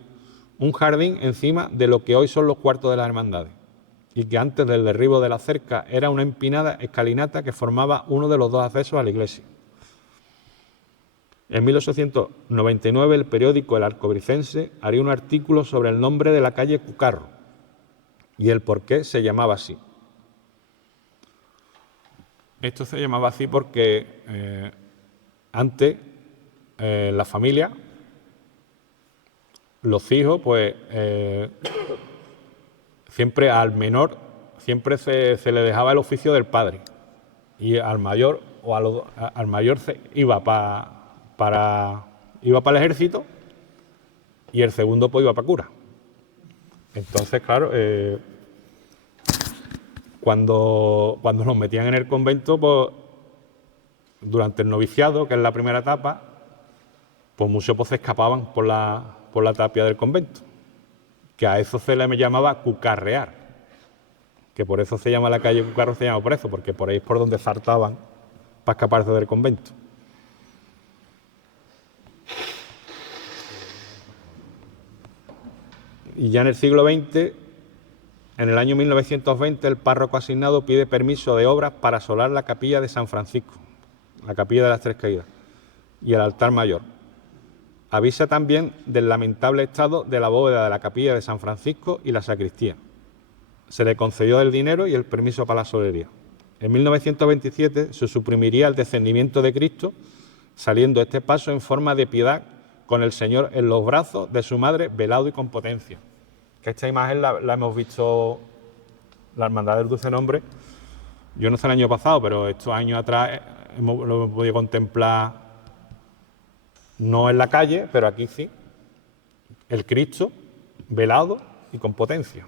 un jardín encima de lo que hoy son los cuartos de las hermandades y que antes del derribo de la cerca era una empinada escalinata que formaba uno de los 2 accesos a la iglesia. En 1899 el periódico El Alcobricense haría un artículo sobre el nombre de la calle Cucarro y el por qué se llamaba así. Esto se llamaba así porque antes la familia, los hijos, pues siempre al menor siempre se le dejaba el oficio del padre y al mayor al mayor iba para el ejército y el segundo pues iba para cura. Entonces, claro, Cuando nos metían en el convento, pues, durante el noviciado, que es la primera etapa, pues muchos pues, se escapaban por la tapia del convento, que a eso se le llamaba cucarrear, que por eso se llama la calle Cucarro, se llama por eso, porque por ahí es por donde saltaban para escaparse del convento. Y ya en el siglo XX, en el año 1920, el párroco asignado pide permiso de obras para asolar la capilla de San Francisco, la capilla de las Tres Caídas, y el altar mayor. Avisa también del lamentable estado de la bóveda de la capilla de San Francisco y la sacristía. Se le concedió el dinero y el permiso para la solería. En 1927 se suprimiría el descendimiento de Cristo, saliendo este paso en forma de piedad con el Señor en los brazos de su madre, velado y con potencia. Que esta imagen la hemos visto, la Hermandad del Dulce Nombre, yo no sé el año pasado, pero estos años atrás lo hemos podido contemplar, no en la calle, pero aquí sí, el Cristo velado y con potencia.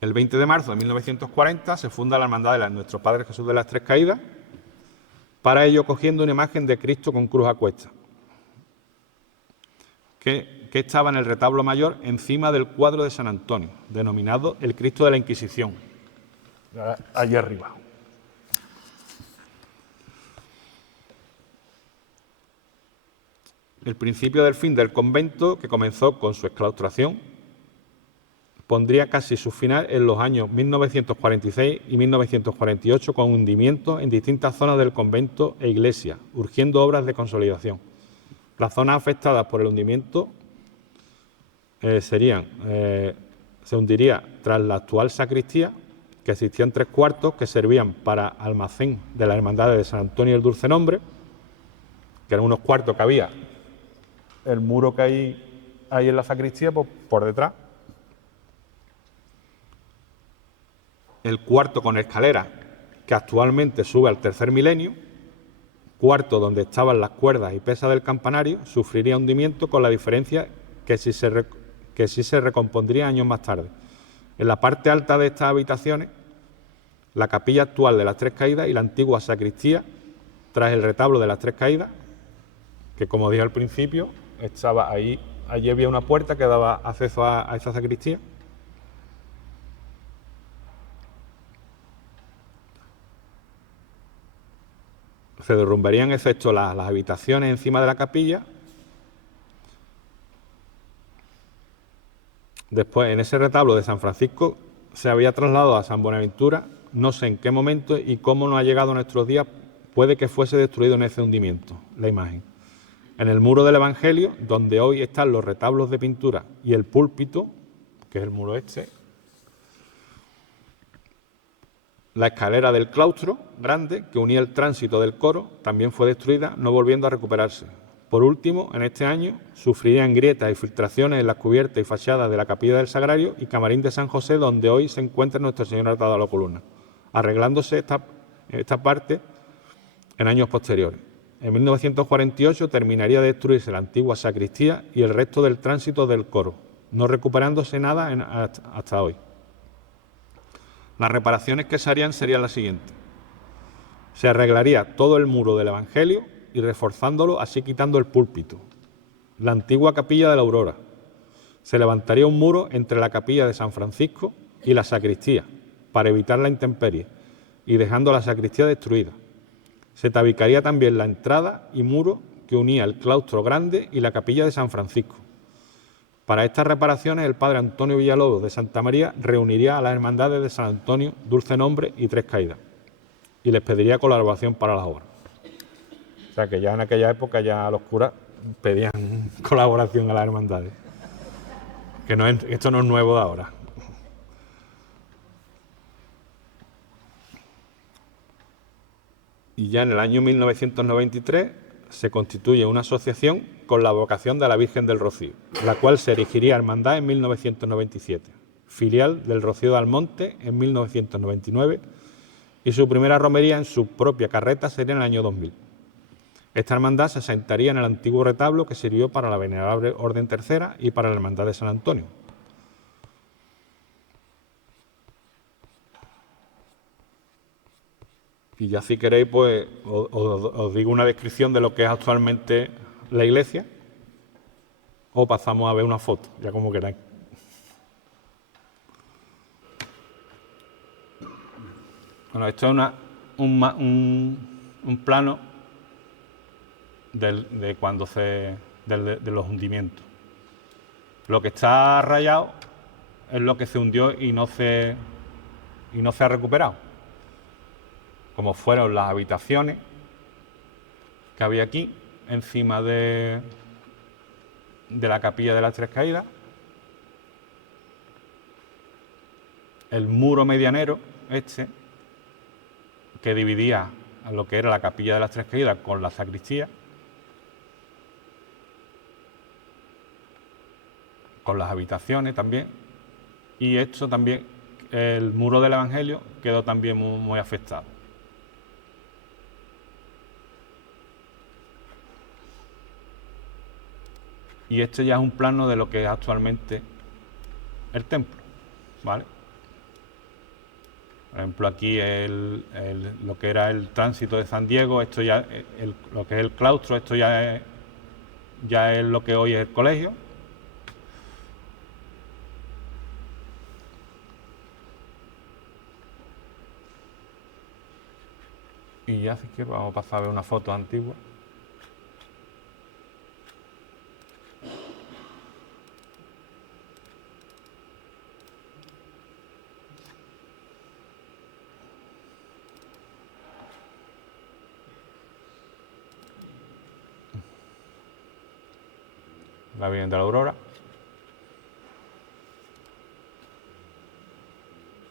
El 20 de marzo de 1940 se funda la Hermandad de Nuestro Padre Jesús de las Tres Caídas, para ello cogiendo una imagen de Cristo con cruz a cuesta, que estaba en el retablo mayor encima del cuadro de San Antonio, denominado el Cristo de la Inquisición, allí arriba. El principio del fin del convento, que comenzó con su exclaustración, pondría casi su final en los años 1946 y 1948 con hundimientos en distintas zonas del convento e iglesia, urgiendo obras de consolidación. Las zonas afectadas por el hundimiento se hundiría tras la actual sacristía, que existían 3 cuartos que servían para almacén de las hermandades de San Antonio y el Dulce Nombre, que eran unos cuartos que había el muro que hay en la sacristía por detrás. El cuarto con escalera, que actualmente sube al tercer milenio, cuarto donde estaban las cuerdas y pesas del campanario, sufriría hundimiento con la diferencia que sí se recompondría años más tarde. En la parte alta de estas habitaciones, la capilla actual de las Tres Caídas y la antigua sacristía, tras el retablo de las Tres Caídas, que como dije al principio, estaba ahí, allí había una puerta que daba acceso a esa sacristía. Se derrumbarían excepto las habitaciones encima de la capilla. Después, en ese retablo de San Francisco, se había trasladado a San Buenaventura, no sé en qué momento y cómo no ha llegado a nuestros días, puede que fuese destruido en ese hundimiento, la imagen. En el muro del Evangelio, donde hoy están los retablos de pintura y el púlpito, que es el muro este, la escalera del claustro grande que unía el tránsito del coro también fue destruida, no volviendo a recuperarse. Por último, en este año sufrirían grietas y filtraciones en las cubiertas y fachadas de la capilla del Sagrario y camarín de San José, donde hoy se encuentra Nuestro Señor atado a la columna, arreglándose esta parte en años posteriores. En 1948 terminaría de destruirse la antigua sacristía y el resto del tránsito del coro, no recuperándose nada hasta hoy. Las reparaciones que se harían serían las siguientes. Se arreglaría todo el muro del Evangelio y reforzándolo, así quitando el púlpito. La antigua capilla de la Aurora. Se levantaría un muro entre la capilla de San Francisco y la sacristía, para evitar la intemperie, y dejando la sacristía destruida. Se tabicaría también la entrada y muro que unía el claustro grande y la capilla de San Francisco. Para estas reparaciones, el padre Antonio Villalobos de Santa María reuniría a las hermandades de San Antonio, Dulce Nombre y Tres Caídas y les pediría colaboración para las obras. O sea que ya en aquella época ya los curas pedían colaboración a las hermandades. Esto no es nuevo de ahora. Y ya en el año 1993 se constituye una asociación con la vocación de la Virgen del Rocío, la cual se erigiría hermandad en 1997, filial del Rocío de Almonte en 1999 y su primera romería en su propia carreta sería en el año 2000. Esta hermandad se asentaría en el antiguo retablo que sirvió para la Venerable Orden Tercera y para la Hermandad de San Antonio. Y ya si queréis, pues os digo una descripción de lo que es actualmente la iglesia, o pasamos a ver una foto, ya como queráis. Bueno, esto es un plano de cuando de los hundimientos. Lo que está rayado es lo que se hundió y no se ha recuperado, como fueron las habitaciones que había aquí, encima de la capilla de las Tres Caídas, el muro medianero que dividía a lo que era la capilla de las Tres Caídas con la sacristía, con las habitaciones también, y esto también, el muro del Evangelio quedó también muy afectado. Y esto ya es un plano de lo que es actualmente el templo, ¿vale? Por ejemplo, aquí lo que era el tránsito de San Diego, esto ya, lo que es el claustro, esto ya es lo que hoy es el colegio. Y ya si que vamos a pasar a ver una foto antigua. La Virgen de la Aurora.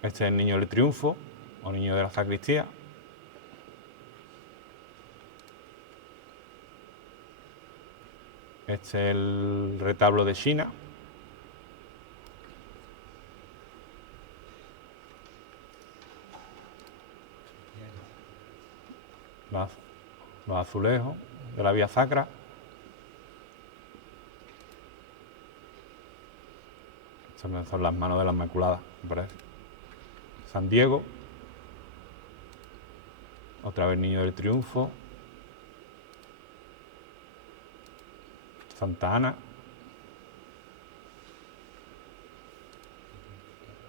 Este es el Niño del Triunfo, o Niño de la Sacristía. Este es el retablo de China. Los azulejos de la Vía Sacra. Estas son las manos de la Inmaculada, me parece. San Diego. Otra vez Niño del Triunfo. Santa Ana.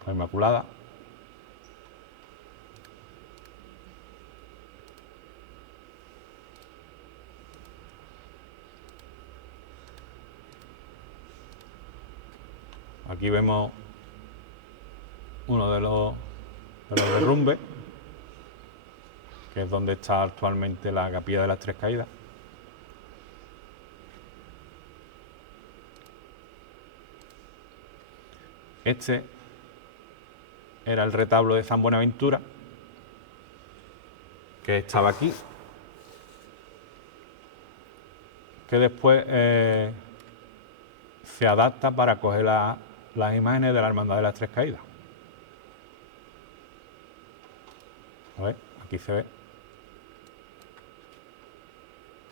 La Inmaculada. Aquí vemos uno de los derrumbes, que es donde está actualmente la capilla de las Tres Caídas. Este era el retablo de San Buenaventura, que estaba aquí, que después se adapta para coger las imágenes de la Hermandad de las Tres Caídas. A ver, aquí se ve.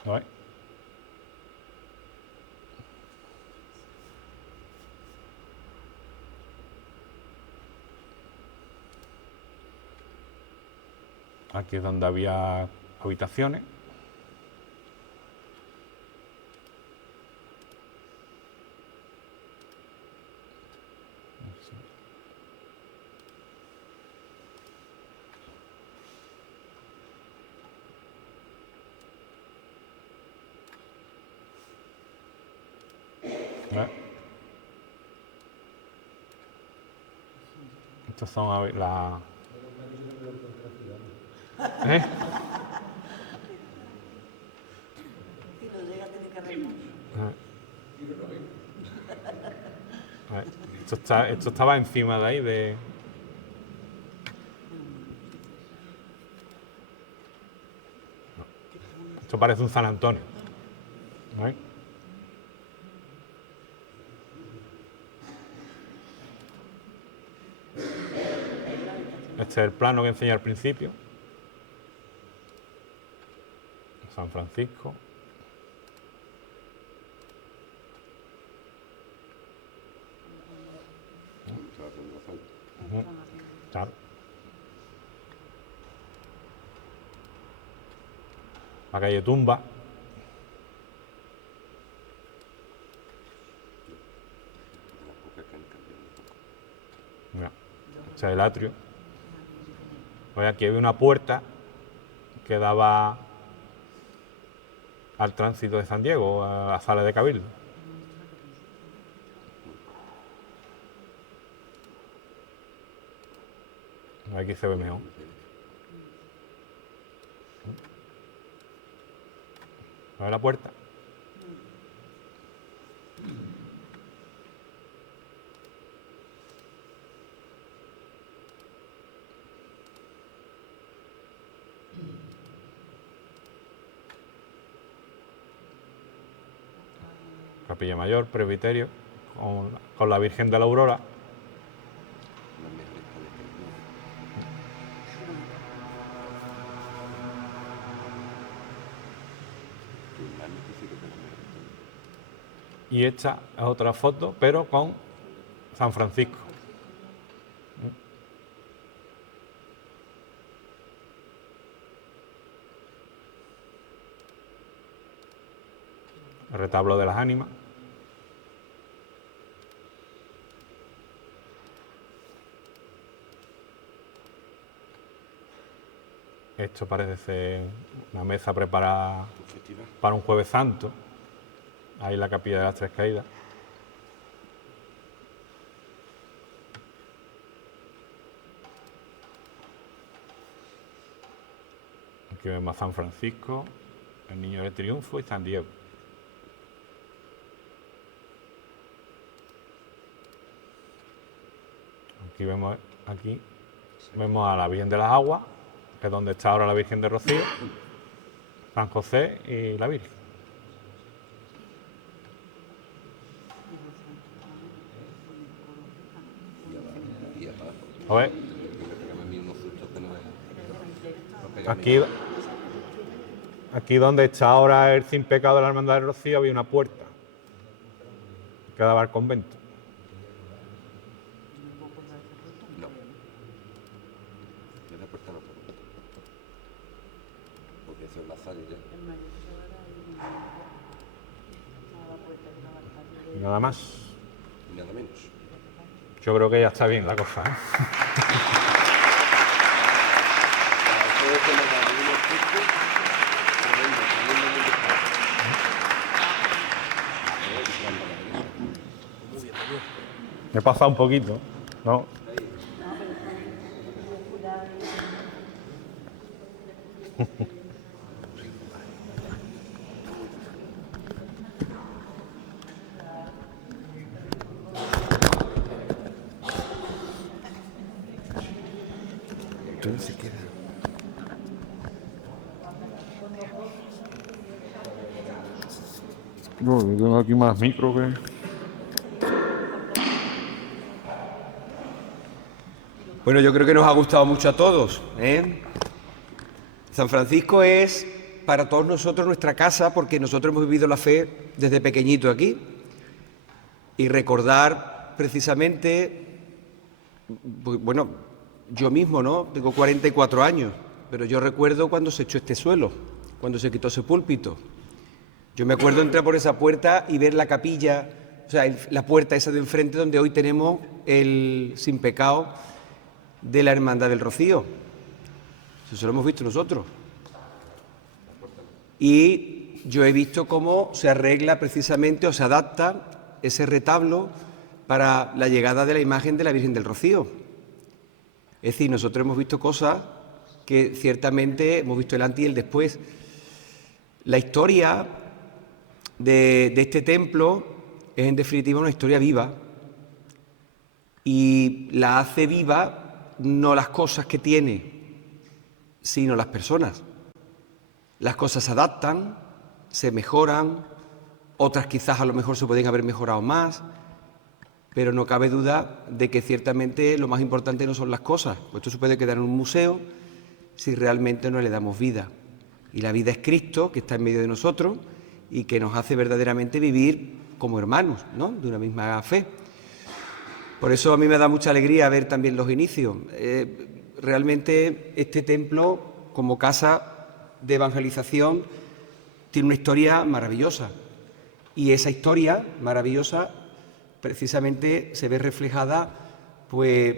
A ver. Aquí es donde había habitaciones. Estas son las... ¿Eh? Esto estaba encima de ahí de... Esto parece un San Antonio. ¿Veis? Este es el plano que enseñé al principio. San Francisco. Claro. la calle Tumba. Mira, este es el atrio. Pues aquí había una puerta que daba al tránsito de San Diego, a la sala de Cabildo. Aquí se ve mejor. ¿Ves la puerta? Capilla Mayor, presbiterio, con la Virgen de la Aurora. Y esta es otra foto, pero con San Francisco. El retablo de las ánimas. Esto parece ser una mesa preparada para un Jueves Santo. Ahí la capilla de las Tres Caídas. Aquí vemos a San Francisco, el Niño del Triunfo y San Diego. Aquí vemos a la Virgen de las Aguas, que es donde está ahora la Virgen de Rocío, San José y la Virgen. A ver. Aquí donde está ahora el Sin Pecado de la Hermandad del Rocío había una puerta que daba al convento. No. Esa puerta no puedo. Porque eso es la sala ya. Y nada más. Y nada menos. Yo creo que ya está bien la cosa, ¿eh? Me he pasado un poquito, ¿no? Todo se queda. No, yo tengo aquí más micro que... Bueno, yo creo que nos ha gustado mucho a todos, ¿eh? San Francisco es para todos nosotros nuestra casa porque nosotros hemos vivido la fe desde pequeñito aquí. Y recordar precisamente, bueno, yo mismo, ¿no? Tengo 44 años, pero yo recuerdo cuando se echó este suelo, cuando se quitó ese púlpito. Yo me acuerdo entrar por esa puerta y ver la capilla, o sea, la puerta esa de enfrente donde hoy tenemos el Sin Pecado de la Hermandad del Rocío. Eso lo hemos visto nosotros. Y yo he visto cómo se arregla precisamente o se adapta ese retablo para la llegada de la imagen de la Virgen del Rocío. Es decir, nosotros hemos visto cosas que ciertamente hemos visto el antes y el después. La historia de este templo es en definitiva una historia viva y la hace viva no las cosas que tiene, sino las personas. Las cosas se adaptan, se mejoran, otras quizás a lo mejor se pueden haber mejorado más, pero no cabe duda de que ciertamente lo más importante no son las cosas, pues esto se puede quedar en un museo si realmente no le damos vida. Y la vida es Cristo, que está en medio de nosotros y que nos hace verdaderamente vivir como hermanos, ¿no?, de una misma fe. Por eso a mí me da mucha alegría ver también los inicios. Realmente este templo, como casa de evangelización, tiene una historia maravillosa. Y esa historia maravillosa precisamente se ve reflejada pues,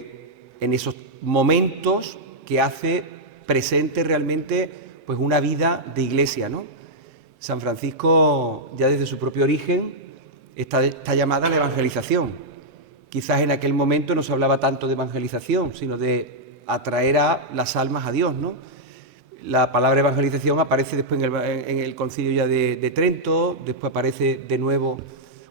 en esos momentos que hace presente realmente pues, una vida de iglesia, ¿no? San Francisco, ya desde su propio origen, está llamada a la evangelización. Quizás en aquel momento no se hablaba tanto de evangelización, sino de atraer a las almas a Dios, ¿no? La palabra evangelización aparece después en el concilio ya de Trento, después aparece de nuevo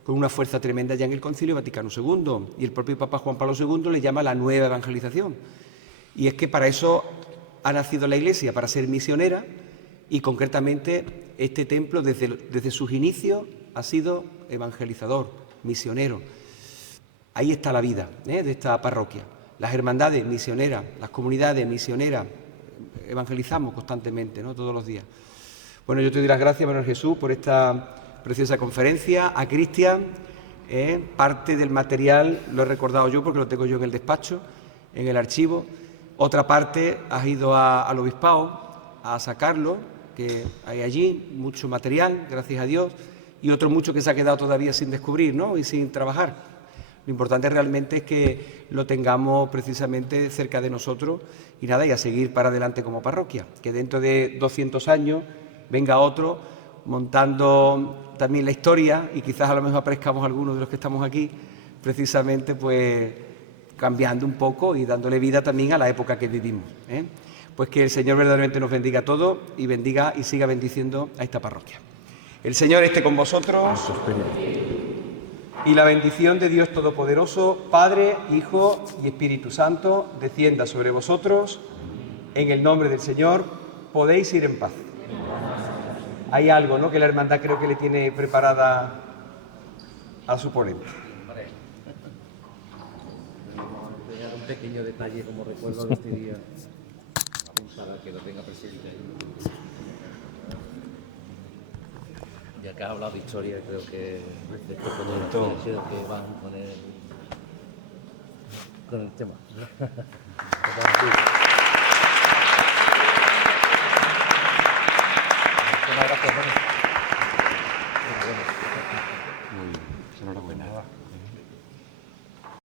con una fuerza tremenda ya en el concilio Vaticano II, y el propio Papa Juan Pablo II le llama la nueva evangelización. Y es que para eso ha nacido la Iglesia, para ser misionera, y concretamente este templo desde sus inicios ha sido evangelizador, misionero. Ahí está la vida de esta parroquia. Las hermandades misioneras, las comunidades misioneras, evangelizamos constantemente, ¿no? Todos los días. Bueno, yo te doy las gracias, Manuel Jesús, por esta preciosa conferencia. A Cristian, parte del material lo he recordado yo porque lo tengo yo en el despacho, en el archivo. Otra parte has ido al obispado a sacarlo, que hay allí mucho material, gracias a Dios, y otro mucho que se ha quedado todavía sin descubrir, ¿no? Y sin trabajar. Lo importante realmente es que lo tengamos precisamente cerca de nosotros y nada, y a seguir para adelante como parroquia. Que dentro de 200 años venga otro montando también la historia y quizás a lo mejor aparezcamos algunos de los que estamos aquí, precisamente pues cambiando un poco y dándole vida también a la época que vivimos. Pues que el Señor verdaderamente nos bendiga a todos y bendiga y siga bendiciendo a esta parroquia. El Señor esté con vosotros. Y la bendición de Dios Todopoderoso, Padre, Hijo y Espíritu Santo, descienda sobre vosotros. En el nombre del Señor, podéis ir en paz. Hay algo, ¿no?, que la hermandad creo que le tiene preparada a su ponente. Un pequeño detalle como recuerdo de este día, para que lo tenga presente. Ya que has hablado de historia, creo que después creo que van con el tema. Muchas gracias, Enhorabuena.